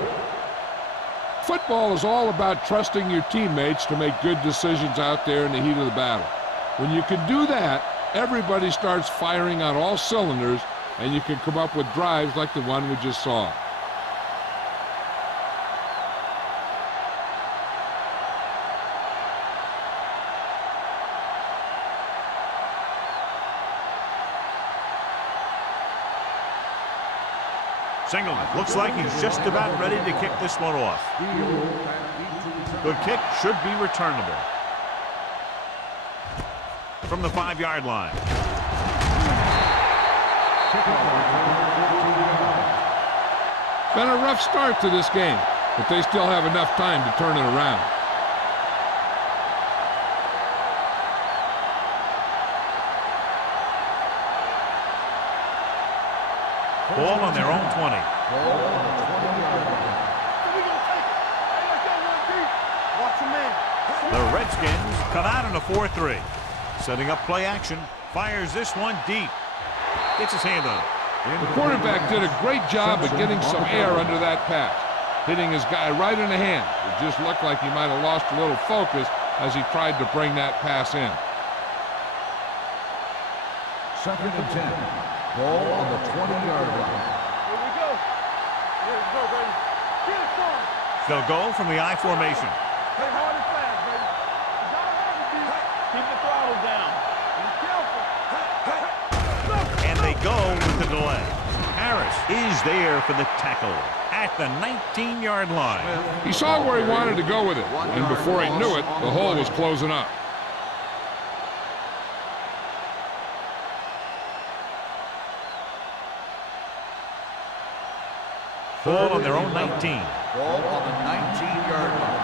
Football is all about trusting your teammates to make good decisions out there in the heat of the battle. When you can do that, everybody starts firing on all cylinders, and you can come up with drives like the one we just saw. Singleton looks like he's just about ready to kick this one off. Good kick, should be returnable. From the 5-yard line. Been a rough start to this game, but they still have enough time to turn it around. Ball on their own 20. The Redskins come out in a 4-3. Setting up play action. Fires this one deep. Gets his hand on it. The quarterback did a great job of getting some air under that pass, hitting his guy right in the hand. It just looked like he might have lost a little focus as he tried to bring that pass in. 2nd and 10. Ball on the 20-yard line. Here we go. Here we go, baby. Get it from. They'll go from the I formation. Play hard and fast, baby. You gotta have it, dude. Keep the throttle down. Be careful. And they go with the delay. Harris is there for the tackle at the 19-yard line. He saw where he wanted to go with it, and before he knew it, the hole was closing up. Ball on their own 19. Ball on the 19-yard line.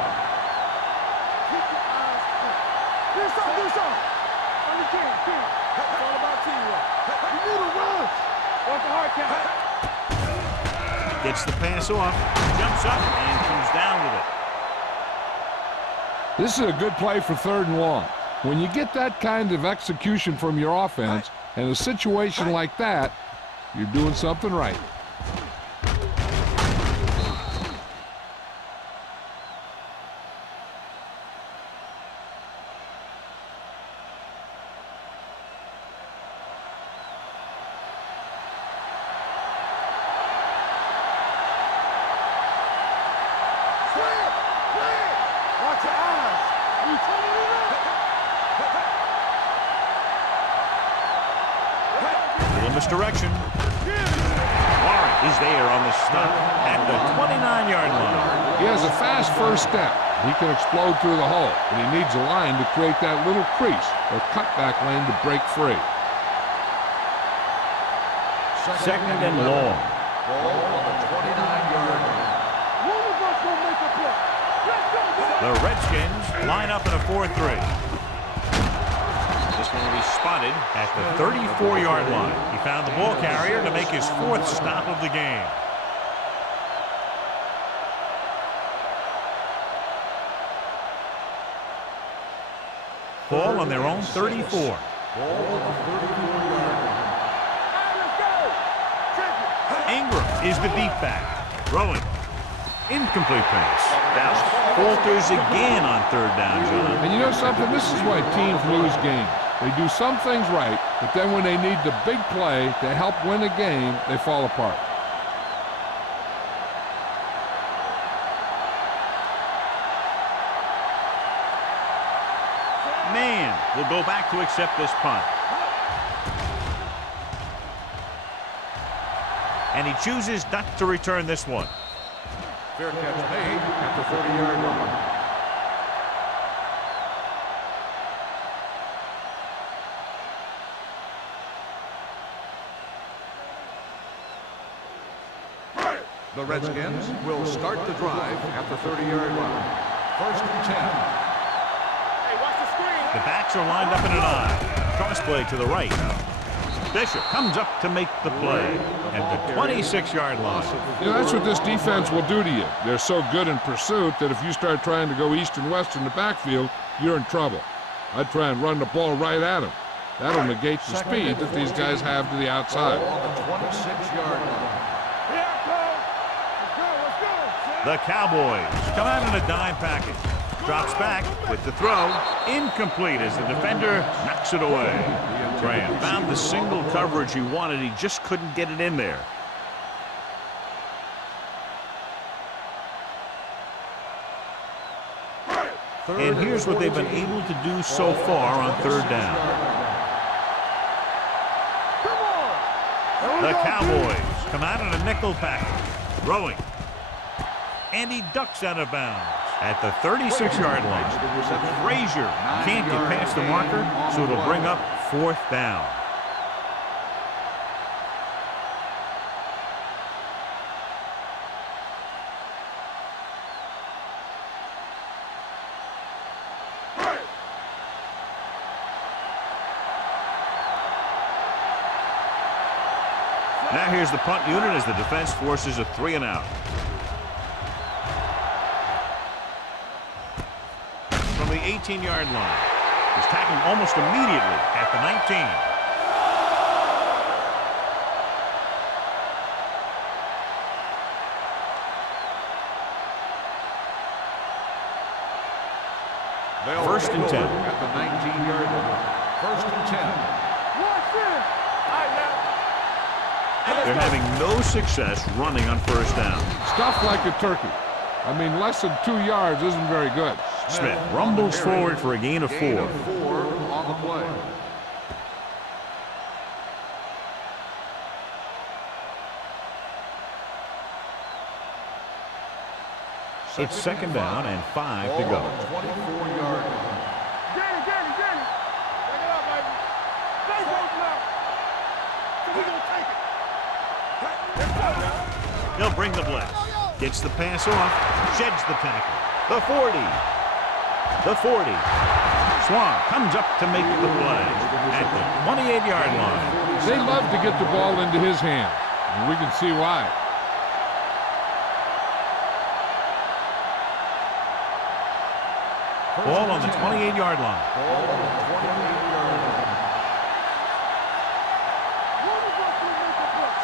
Keep your eyes open. Do something. On the team. It's all about teamwork. You need a rush. Watch the hard count. Gets the pass off, jumps up, and comes down with it. This is a good play for 3rd and long. When you get that kind of execution from your offense, in a situation like that, you're doing something right. Watch your eyes. You turning it up. Little misdirection. Warren is there on the stop at the 29-yard line. He has a fast first step. He can explode through the hole, but he needs a line to create that little crease or cutback lane to break free. 2nd and long. Ball on the 29-yard line. One of us will make a play. Let's go, boys. The Redskins line up in a 4-3. This one will be spotted at the 34-yard line. He found the ball carrier to make his 4th stop of the game. Ball on their own 34. Ball on the 34-yard line. Let's go. Check it. Ingram is the deep back. Throwing. Incomplete pass. Dallas falters again on 3rd down, John. And you know something? This is why teams lose games. They do some things right, but then when they need the big play to help win a game, they fall apart. Man will go back to accept this punt. And he chooses not to return this one. Fair catch made at the 30-yard line. The Redskins will start the drive at the 30-yard line. 1st and 10. Hey, watch the screen. The backs are lined up in an I. Cross play to the right. Bishop comes up to make the play at the 26-yard line. You know, that's what this defense will do to you. They're so good in pursuit that if you start trying to go east and west in the backfield, you're in trouble. I'd try and run the ball right at them. That'll negate the speed that these guys have to the outside. Ball on the 26-yard line. Here I come. The Cowboys come out in a dime package. Drops back with the throw. Incomplete as the defender knocks it away. Graham found the single coverage he wanted. He just couldn't get it in there. And here's what they've been able to do so far on third down. The Cowboys come out in a nickel package. Throwing. And he ducks out of bounds at the 36-yard line. Frazier can't get past the marker, so it'll bring up fourth down. Now here's the punt unit as the defense forces a 3-and-out. From the 18-yard line. He's tackled almost immediately at the 19. First and 10. At the 19-yard line. First and 10. They're having no success running on first down. Stuff like a turkey. I mean, less than 2 yards isn't very good. Smith rumbles forward for a gain of 4. Gain of 4 on the play. It's second down and 5 to go. 24-yard line. Get it. Take it out, baby. Stay close now. We're going to take it. He'll bring the blitz. Gets the pass off. Sheds the tackle. The 40. The 40. Swan comes up to make the play at the 28-yard line. They love to get the ball into his hands, and we can see why. Ball on the 28-yard line. Ball on the 28-yard line.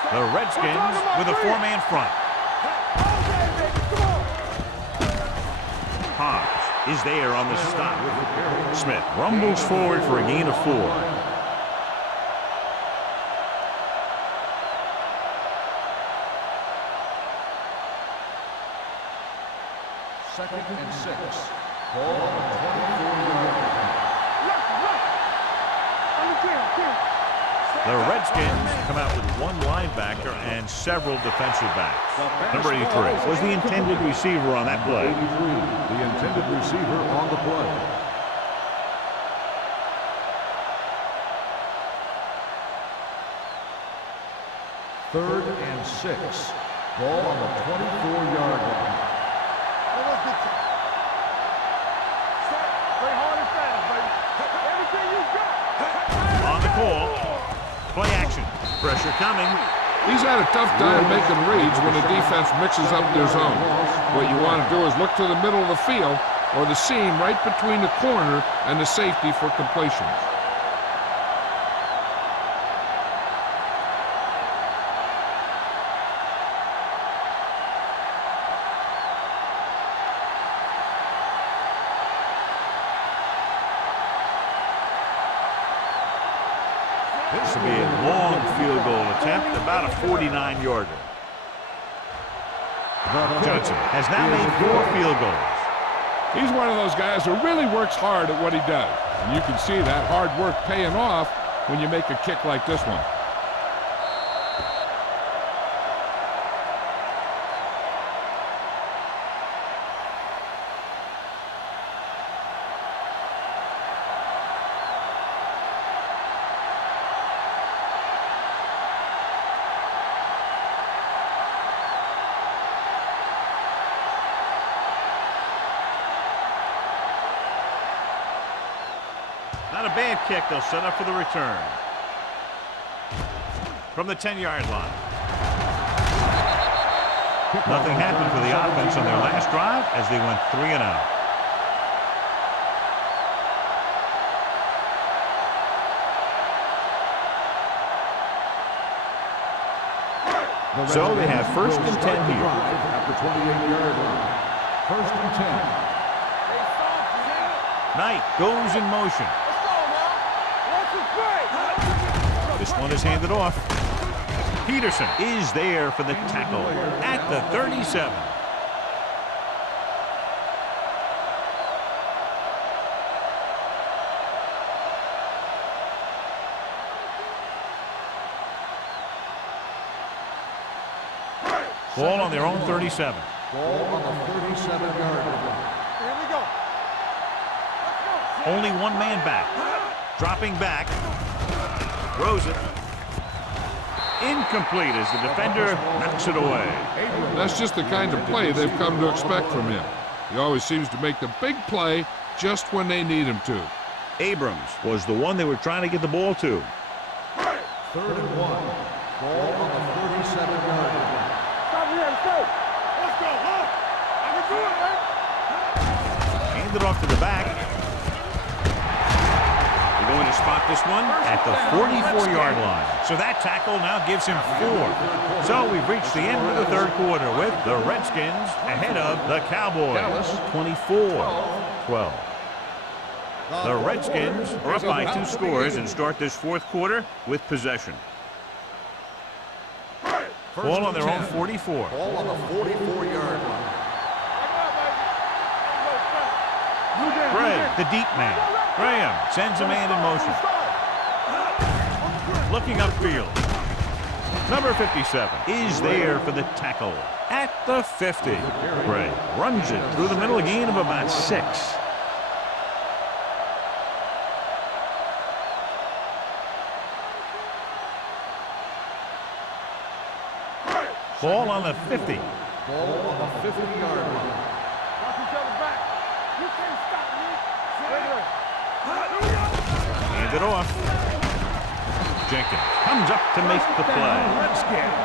The Redskins with a 4-man front. Hobbs is there on the stop. Smith rumbles forward for a gain of 4. Second and 6. Ball on the 24-yard line. The Redskins come out with 1 linebacker and several defensive backs. Number 83 was the intended receiver on that play. 83, the intended receiver on the play. Third and 6. Ball on the 24-yard line. On the call. Play action. Pressure coming. He's had a tough time making reads when the defense mixes up their zone. What you want to do is look to the middle of the field or the seam right between the corner and the safety for completions. This will be a long field goal attempt, about a 49-yarder. Johnson has now made 4 field goals. He's one of those guys who really works hard at what he does. And you can see that hard work paying off when you make a kick like this one. Not a bad kick. They'll set up for the return. From the 10-yard line. Nothing happened for the offense on their last drive as they went 3-and-out. So they have first and 10 here. at the 28-yard line. First and 10. Knight goes in motion. This one is handed off. Peterson is there for the tackle at the 37. Ball on their own 37. Ball on the 37-yard line. Here we go. Only one man back. Dropping back. Throws it. Incomplete as the defender knocks it away. That's just the kind of play they've come to expect from him. He always seems to make the big play just when they need him to. Abrams was the one they were trying to get the ball to. 3rd and 1. Ball on the 37-yard line. Stop here, stay. Let's go, huh? I can do it, man. Hand it off to the back. They're going to spot this one at the 44-yard line. So that tackle now gives him 4. So we've reached the end of the third quarter with the Redskins ahead of the Cowboys. 24-12. The Redskins are up by 2 scores and start this fourth quarter with possession. Ball on their own 44. Ball on the 44-yard line. Gray, the deep man. Graham sends a man in motion. Looking upfield. Number 57 is there for the tackle at the 50. Gray runs it through the middle, a gain of about 6. Ball on the 50. Ball on the 50-yard line. Watch each other back. You can't stop me. Hand it off. Jenkins comes up to make the play.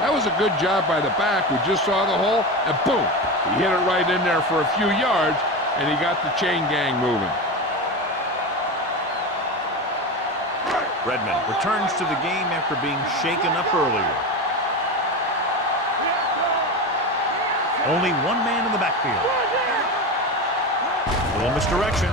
That was a good job by the back who just saw the hole, and boom, he hit it right in there for a few yards, and he got the chain gang moving. Redmond returns to the game after being shaken up earlier. Only one man in the backfield. A little misdirection.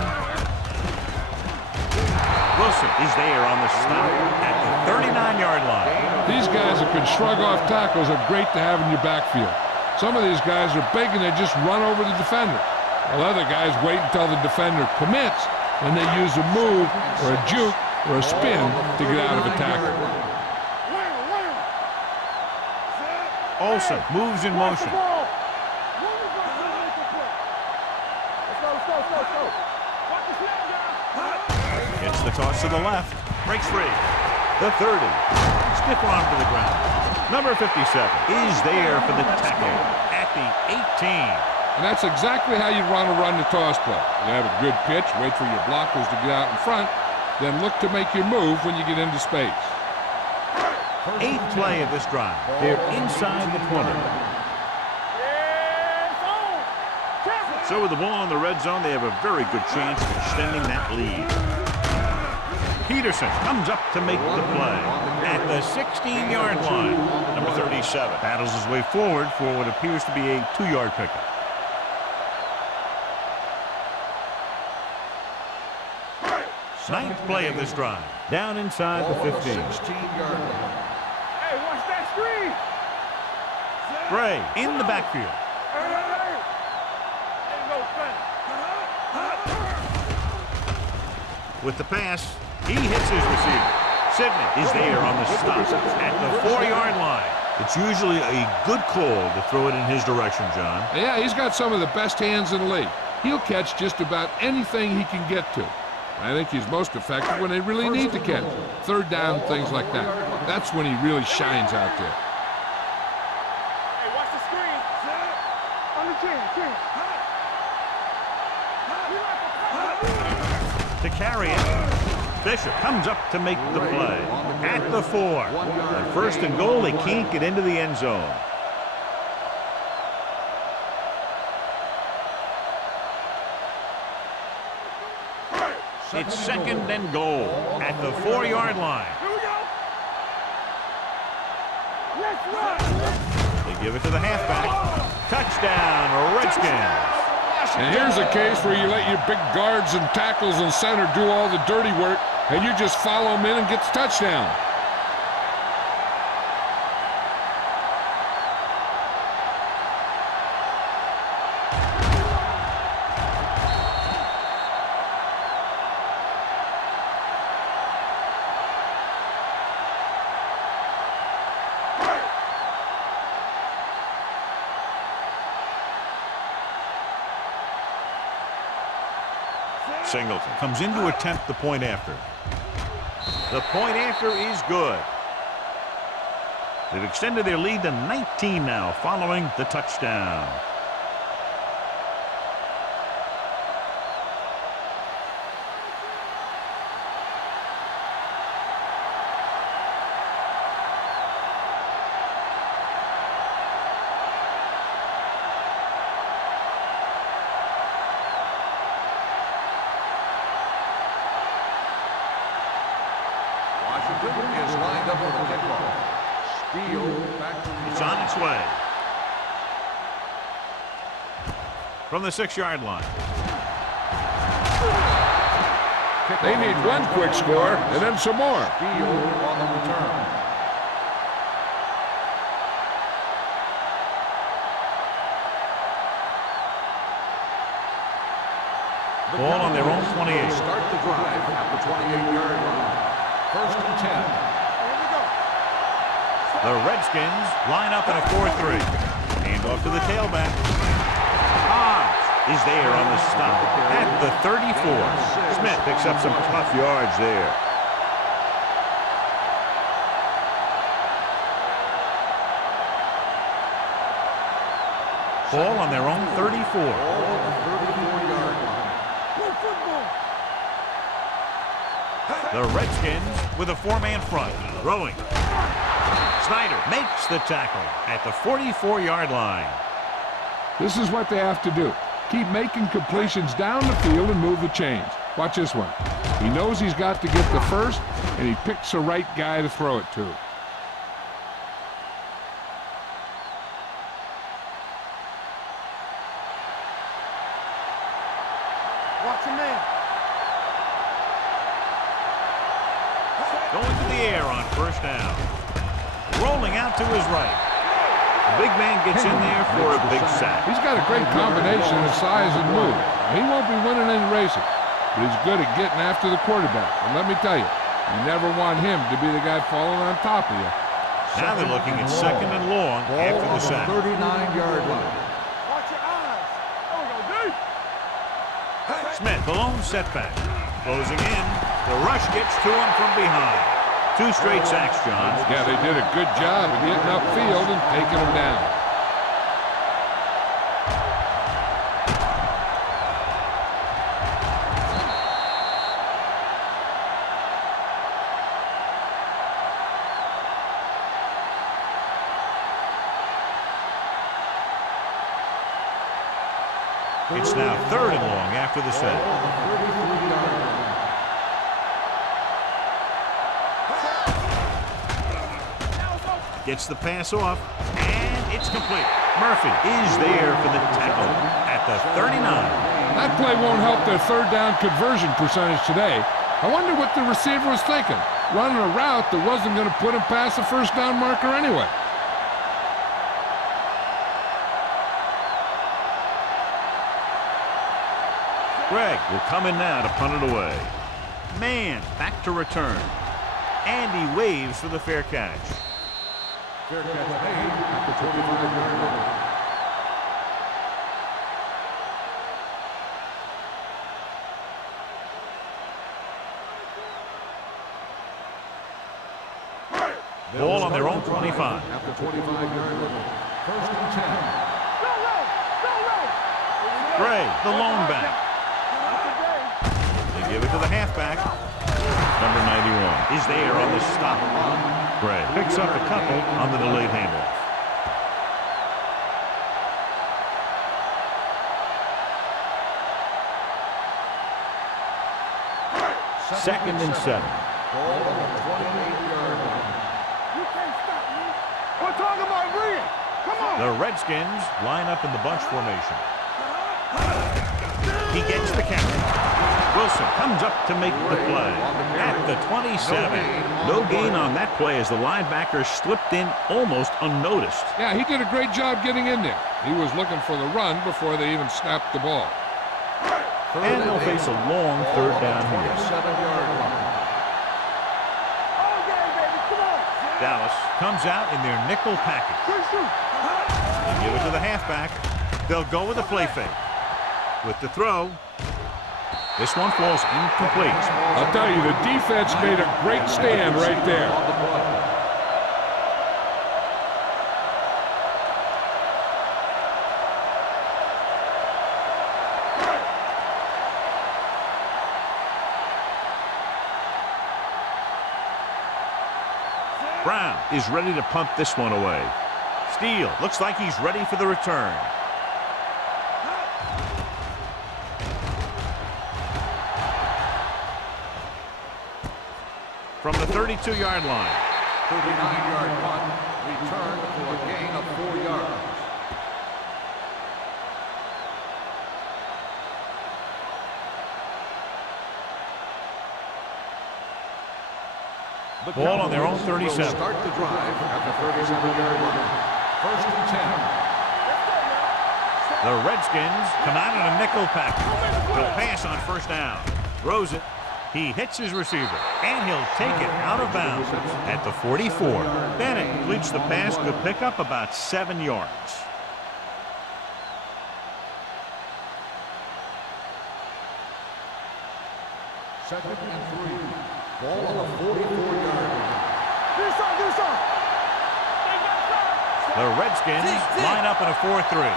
Wilson is there on the stop at the 39-yard line. These guys that can shrug off tackles are great to have in your backfield. Some of these guys are big and they just run over the defender. While other guys wait until the defender commits, and they use a move or a juke or a spin to get out of a tackle. Olsen moves in motion. Gets the toss to the left. Breaks free. The 30. Stiff arm to the ground. Number 57 is there for the tackle at the 18. And that's exactly how you want to run the toss play. You have a good pitch, wait for your blockers to get out in front, then look to make your move when you get into space. 8th play of this drive. They're inside the 20. So with the ball in the red zone, they have a very good chance of extending that lead. Peterson comes up to make the play at the 16-yard line. Number 37 battles his way forward for what appears to be a 2-yard pickup. Ninth play of this drive. Down inside the 15. 16-yard line. Hey, watch that screen. Gray in the backfield. With the pass, he hits his receiver. Sidney is there on the stop at the 4-yard line. It's usually a good call to throw it in his direction, John. Yeah, he's got some of the best hands in the league. He'll catch just about anything he can get to. I think he's most effective when they really need to catch. 3rd down, things like that. That's when he really shines out there. Hey, watch the screen. On the chin. To carry it, Bishop comes up to make the play at the 4. And 1st and goal, they can't get into the end zone. It's 2nd and goal at the 4-yard line. Here we go. Let's run. They give it to the halfback. Touchdown, Redskins. And here's a case where you let your big guards and tackles and center do all the dirty work, and you just follow them in and get the touchdown. Singleton comes in to attempt the point after. The point after is good. They've extended their lead to 19 now following the touchdown. Is lined up for the kickoff. Steele back to the It's on its way. From the 6-yard line. They need one quick score and then some more. Steele on the return. Ball on their own 28. Start the drive at the 28-yard line. First and 10. The Redskins line up in a 4-3. Hand off to the tailback. Hobbs is there on the stop at the 34. Smith picks up some tough yards there. Ball on their own 34. The Redskins with a 4-man front. Throwing. Snyder makes the tackle at the 44-yard line. This is what they have to do. Keep making completions down the field and move the chains. Watch this one. He knows he's got to get the first, and he picks the right guy to throw it to. Watch a man. Going to the air on first down. Rolling out to his right. The big man gets in there for a big sack. He's got a great combination of size and move. He won't be winning any races, but he's good at getting after the quarterback. And let me tell you, you never want him to be the guy falling on top of you. Now they're looking at second and long after the sack. 39-yard line. Watch your eyes. Oh, no, dude. Smith, the lone setback. Closing in. The rush gets to him from behind. 2 straight sacks, John. Yeah, they did a good job of getting upfield and taking him down. It's now third and long after the sack. Gets the pass off, and it's complete. Murphy is there for the tackle at the 39. That play won't help their third down conversion percentage today. I wonder what the receiver was thinking, running a route that wasn't going to put him past the first down marker anyway. Gregg will come in now to punt it away. Man back to return. And he waves for the fair catch. Fair catch made at the 25-yard line. Ball on their own 25. At the 25-yard line. First and 10. Gray, the lone back. They give it to the halfback. Number 91 is there on the stop. Gray picks up a couple on the delayed handoff. Second and 7. Ball on the 28-yard line. You can't stop me. We're talking about Rhea. Come on. The Redskins line up in the bunch formation. He gets the carry. Wilson comes up to make the play. At the 27. No gain on that play as the linebacker slipped in almost unnoticed. Yeah, he did a great job getting in there. He was looking for the run before they even snapped the ball. And they'll face a long third down here. 7-yard line. Dallas comes out in their nickel package. They give it to the halfback. They'll go with a play fake. With the throw, this one falls incomplete. I'll tell you, the defense made a great stand right there. Brown is ready to punt this one away. Steele looks like he's ready for the return. From the 32-yard line. 39-yard punt, return for a gain of 4 yards. Ball on their own 37. Will start the drive at the 37-yard line. 1st and 10. The Redskins come out in a nickel package. Will pass on 1st down. Throws it. He hits his receiver, and he'll take it out of bounds at the 44. Bennett completes the pass. Could pick up about 7 yards. Second and 3. Ball on the 44-yard line. The Redskins line up in a 4-3.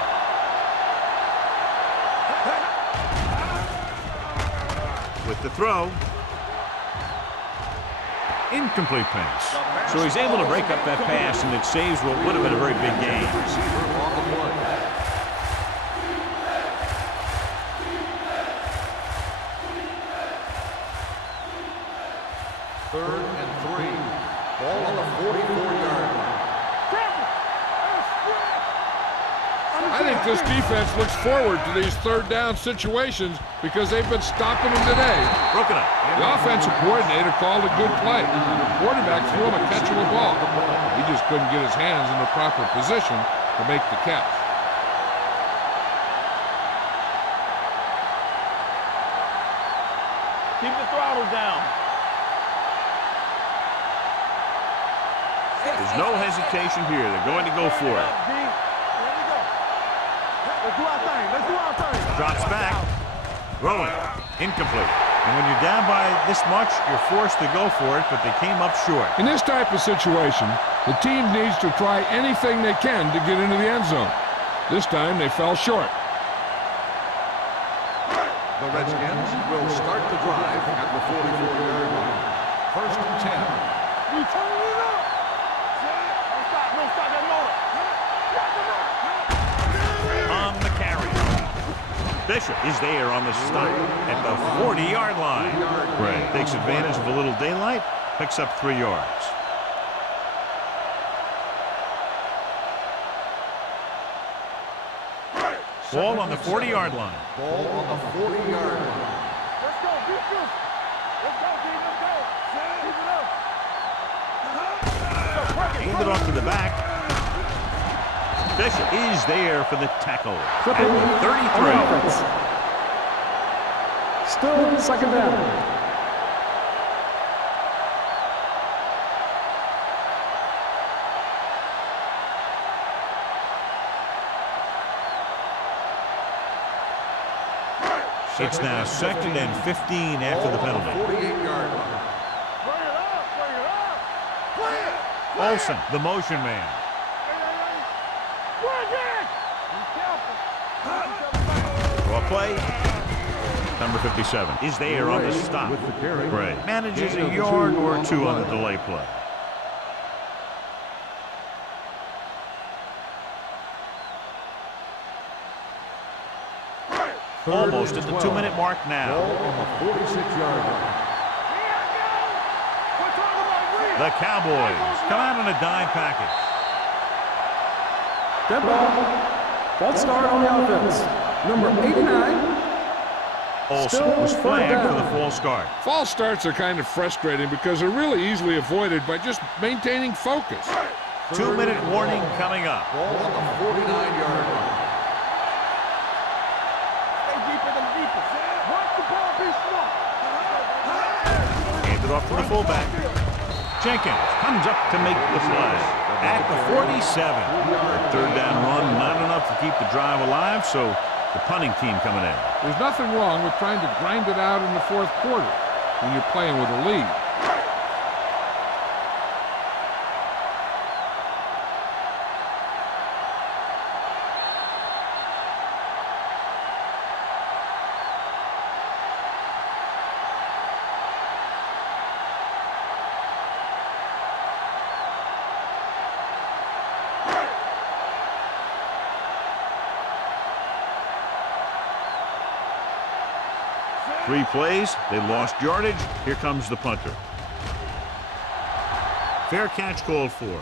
With the throw. Incomplete pass. So he's able to break up that pass, and it saves what would have been a very big gain. Receiver on the play. Third and 3. Ball on the 44-yard line. I think this defense looks forward to these third down situations because they've been stopping them today. Broken up. The offensive coordinator called a good play. The quarterback threw him a catchable ball. He just couldn't get his hands in the proper position to make the catch. Keep the throttle down. There's no hesitation here. They're going to go for it. Let's do our thing. Let's do our thing. Drops back. Throwing. Incomplete. And when you're down by this much, you're forced to go for it, but they came up short. In this type of situation, the team needs to try anything they can to get into the end zone. This time, they fell short. The Redskins will start the drive at the 44-yard line. 1st and 10. We turn it up. No stop that motor. On the carry. Bishop is there on the stop at the 40-yard line. Right. Takes advantage of a little daylight. Picks up 3 yards. Ball on the 40-yard line. Ball on the 40-yard line. Let's go, defense. Let's go, D. Let's go. Keep it up. Handed off to the back. Bishop is there for the tackle. Triple At the 33. Still 2nd down. It's now 2nd and 15 after the penalty. 48-yard line. Bring it up. Bring it up. Play it. Olsen, the motion man. Bring it. Be careful. Draw play. Number 57 is there on the stop. With the carry. Gray manages a yard or 2 on the delay play. Almost at the 2-minute mark now. Ball on the 46-yard line. The Cowboys come out in a dime package. Dead ball. False start on the offense. Number 89. Olsen was flagged for the false start. False starts are kind of frustrating because they're really easily avoided by just maintaining focus. 2-minute warning coming up. Ball on the 49-yard line. Stay deeper than deeper. Watch the ball be smart. Handed off to the fullback. Jenkins comes up to make the play at the 47. Third down run, not enough to keep the drive alive, so the punting team coming in. There's nothing wrong with trying to grind it out in the fourth quarter when you're playing with a lead. Three plays, they lost yardage. Here comes the punter. Fair catch called for.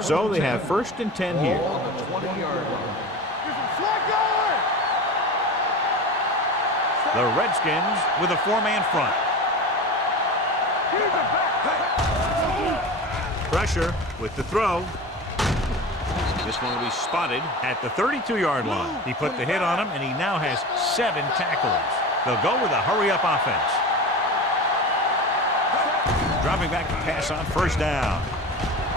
So they have 1st and 10 here. Ball on the 20-yard line. The Redskins with a 4-man front. Pressure with the throw. This one will be spotted at the 32-yard line. He put the hit on him, and he now has 7 tackles. They'll go with a hurry-up offense. Dropping back to pass on 1st down.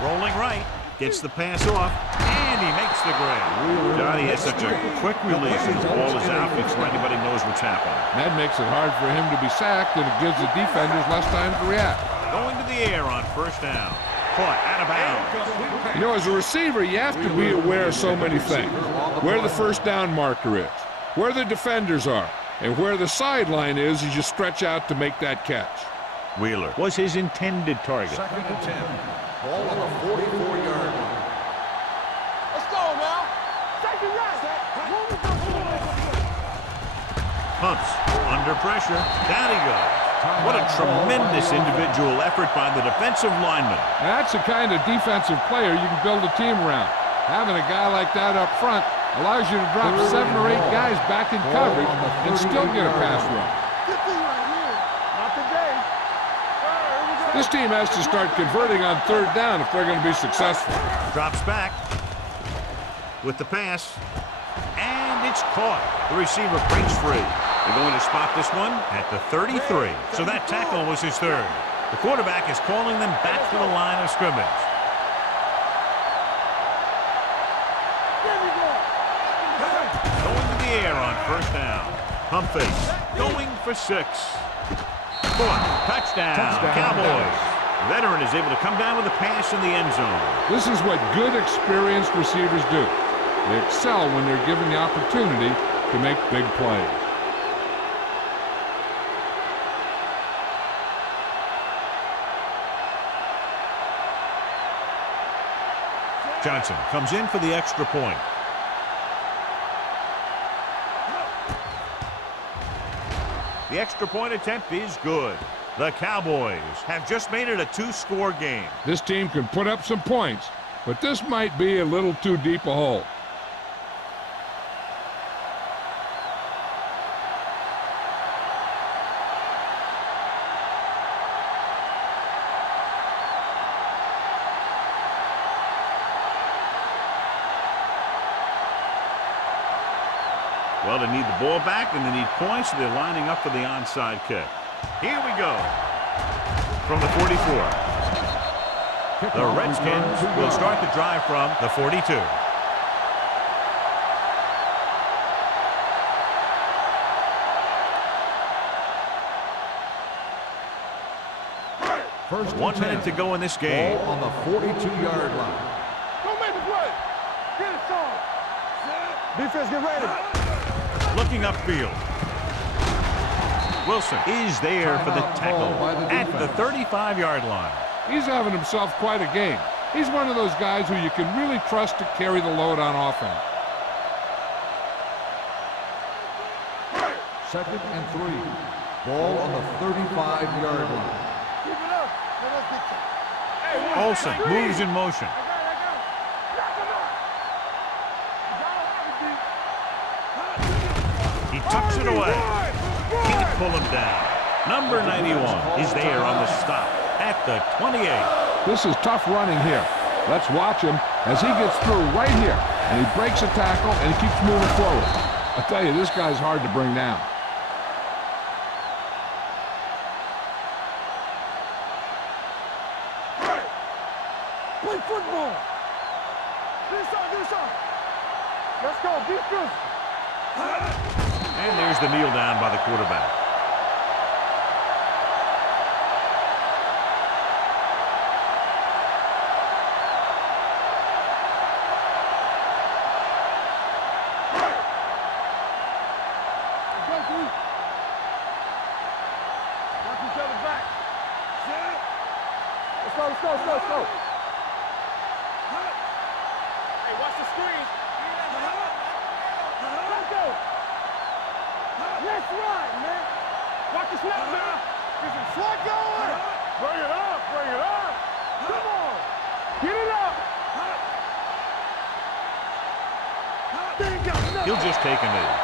Rolling right. Gets the pass off, and he makes the grab. Johnny has such a quick release, and the ball is out before anybody knows what's happening. That makes it hard for him to be sacked, and it gives the defenders less time to react. Going to the air on 1st down. Caught out of bounds. You know, as a receiver, you have to be aware of so many things. Where the 1st down marker is, where the defenders are, and where the sideline is as you stretch out to make that catch. Wheeler was his intended target. 2nd and 10. Ball on the 44-yard line. Let's go now. Take it right. Pumps under pressure. Down he goes. What a tremendous individual effort by the defensive lineman. Now, that's the kind of defensive player you can build a team around. Having a guy like that up front allows you to drop 7 or 8 guys back in coverage and still get a pass run. Not today. This team has to start converting on 3rd down if they're going to be successful. Drops back with the pass, and it's caught. The receiver breaks free. They're going to spot this one at the 33. So that tackle was his 3rd. The quarterback is calling them back to the line of scrimmage. Going to the air on 1st down. Pump fake. Going for 6. Touchdown. Cowboys. Veteran is able to come down with a pass in the end zone. This is what good, experienced receivers do. They excel when they're given the opportunity to make big plays. Johnson comes in for the extra point. The extra point attempt is good. The Cowboys have just made it a 2-score game. This team can put up some points, but this might be a little too deep a hole. Well, they need the ball back, and they need points, so they're lining up for the onside kick. Here we go. From the 44. The Redskins will start the drive from the 42. First 1 minute to go in this game. Ball on the 42-yard line. Don't make the play. Get it, son. Defense, get ready. Looking upfield. Wilson is there for the tackle at the 35-yard line. He's having himself quite a game. He's one of those guys who you can really trust to carry the load on offense. 2nd and 3. Ball on the 35-yard line. Keep it up. Let us get you. Olsen moves in motion. He tucks it away. Can't pull him down. Number 91 is there on the stop at the 28. This is tough running here. Let's watch him as he gets through right here. And he breaks a tackle and he keeps moving forward. I tell you, this guy's hard to bring down. Play football. This on. Let's go. Defense. And there's the kneel down by the quarterback. Let's go. Hey, watch the screen. Let's go. Let's ride, man. Watch the snap, man. Get some slug going. Bring it up. Come on. Get it up. They ain't got nothing. He'll just take a knee.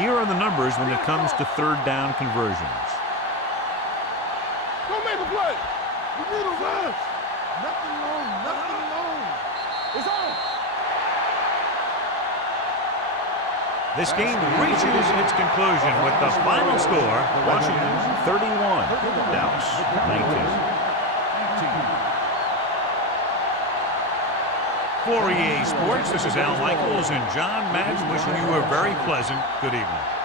Here are the numbers when it comes to third down conversions. Don't make a play. We need a rush. Nothing long. It's on. This game reaches its conclusion with the final score, Washington 31, Dallas 19. For EA Sports, this is Al Michaels and John Madden wishing you a very pleasant good evening.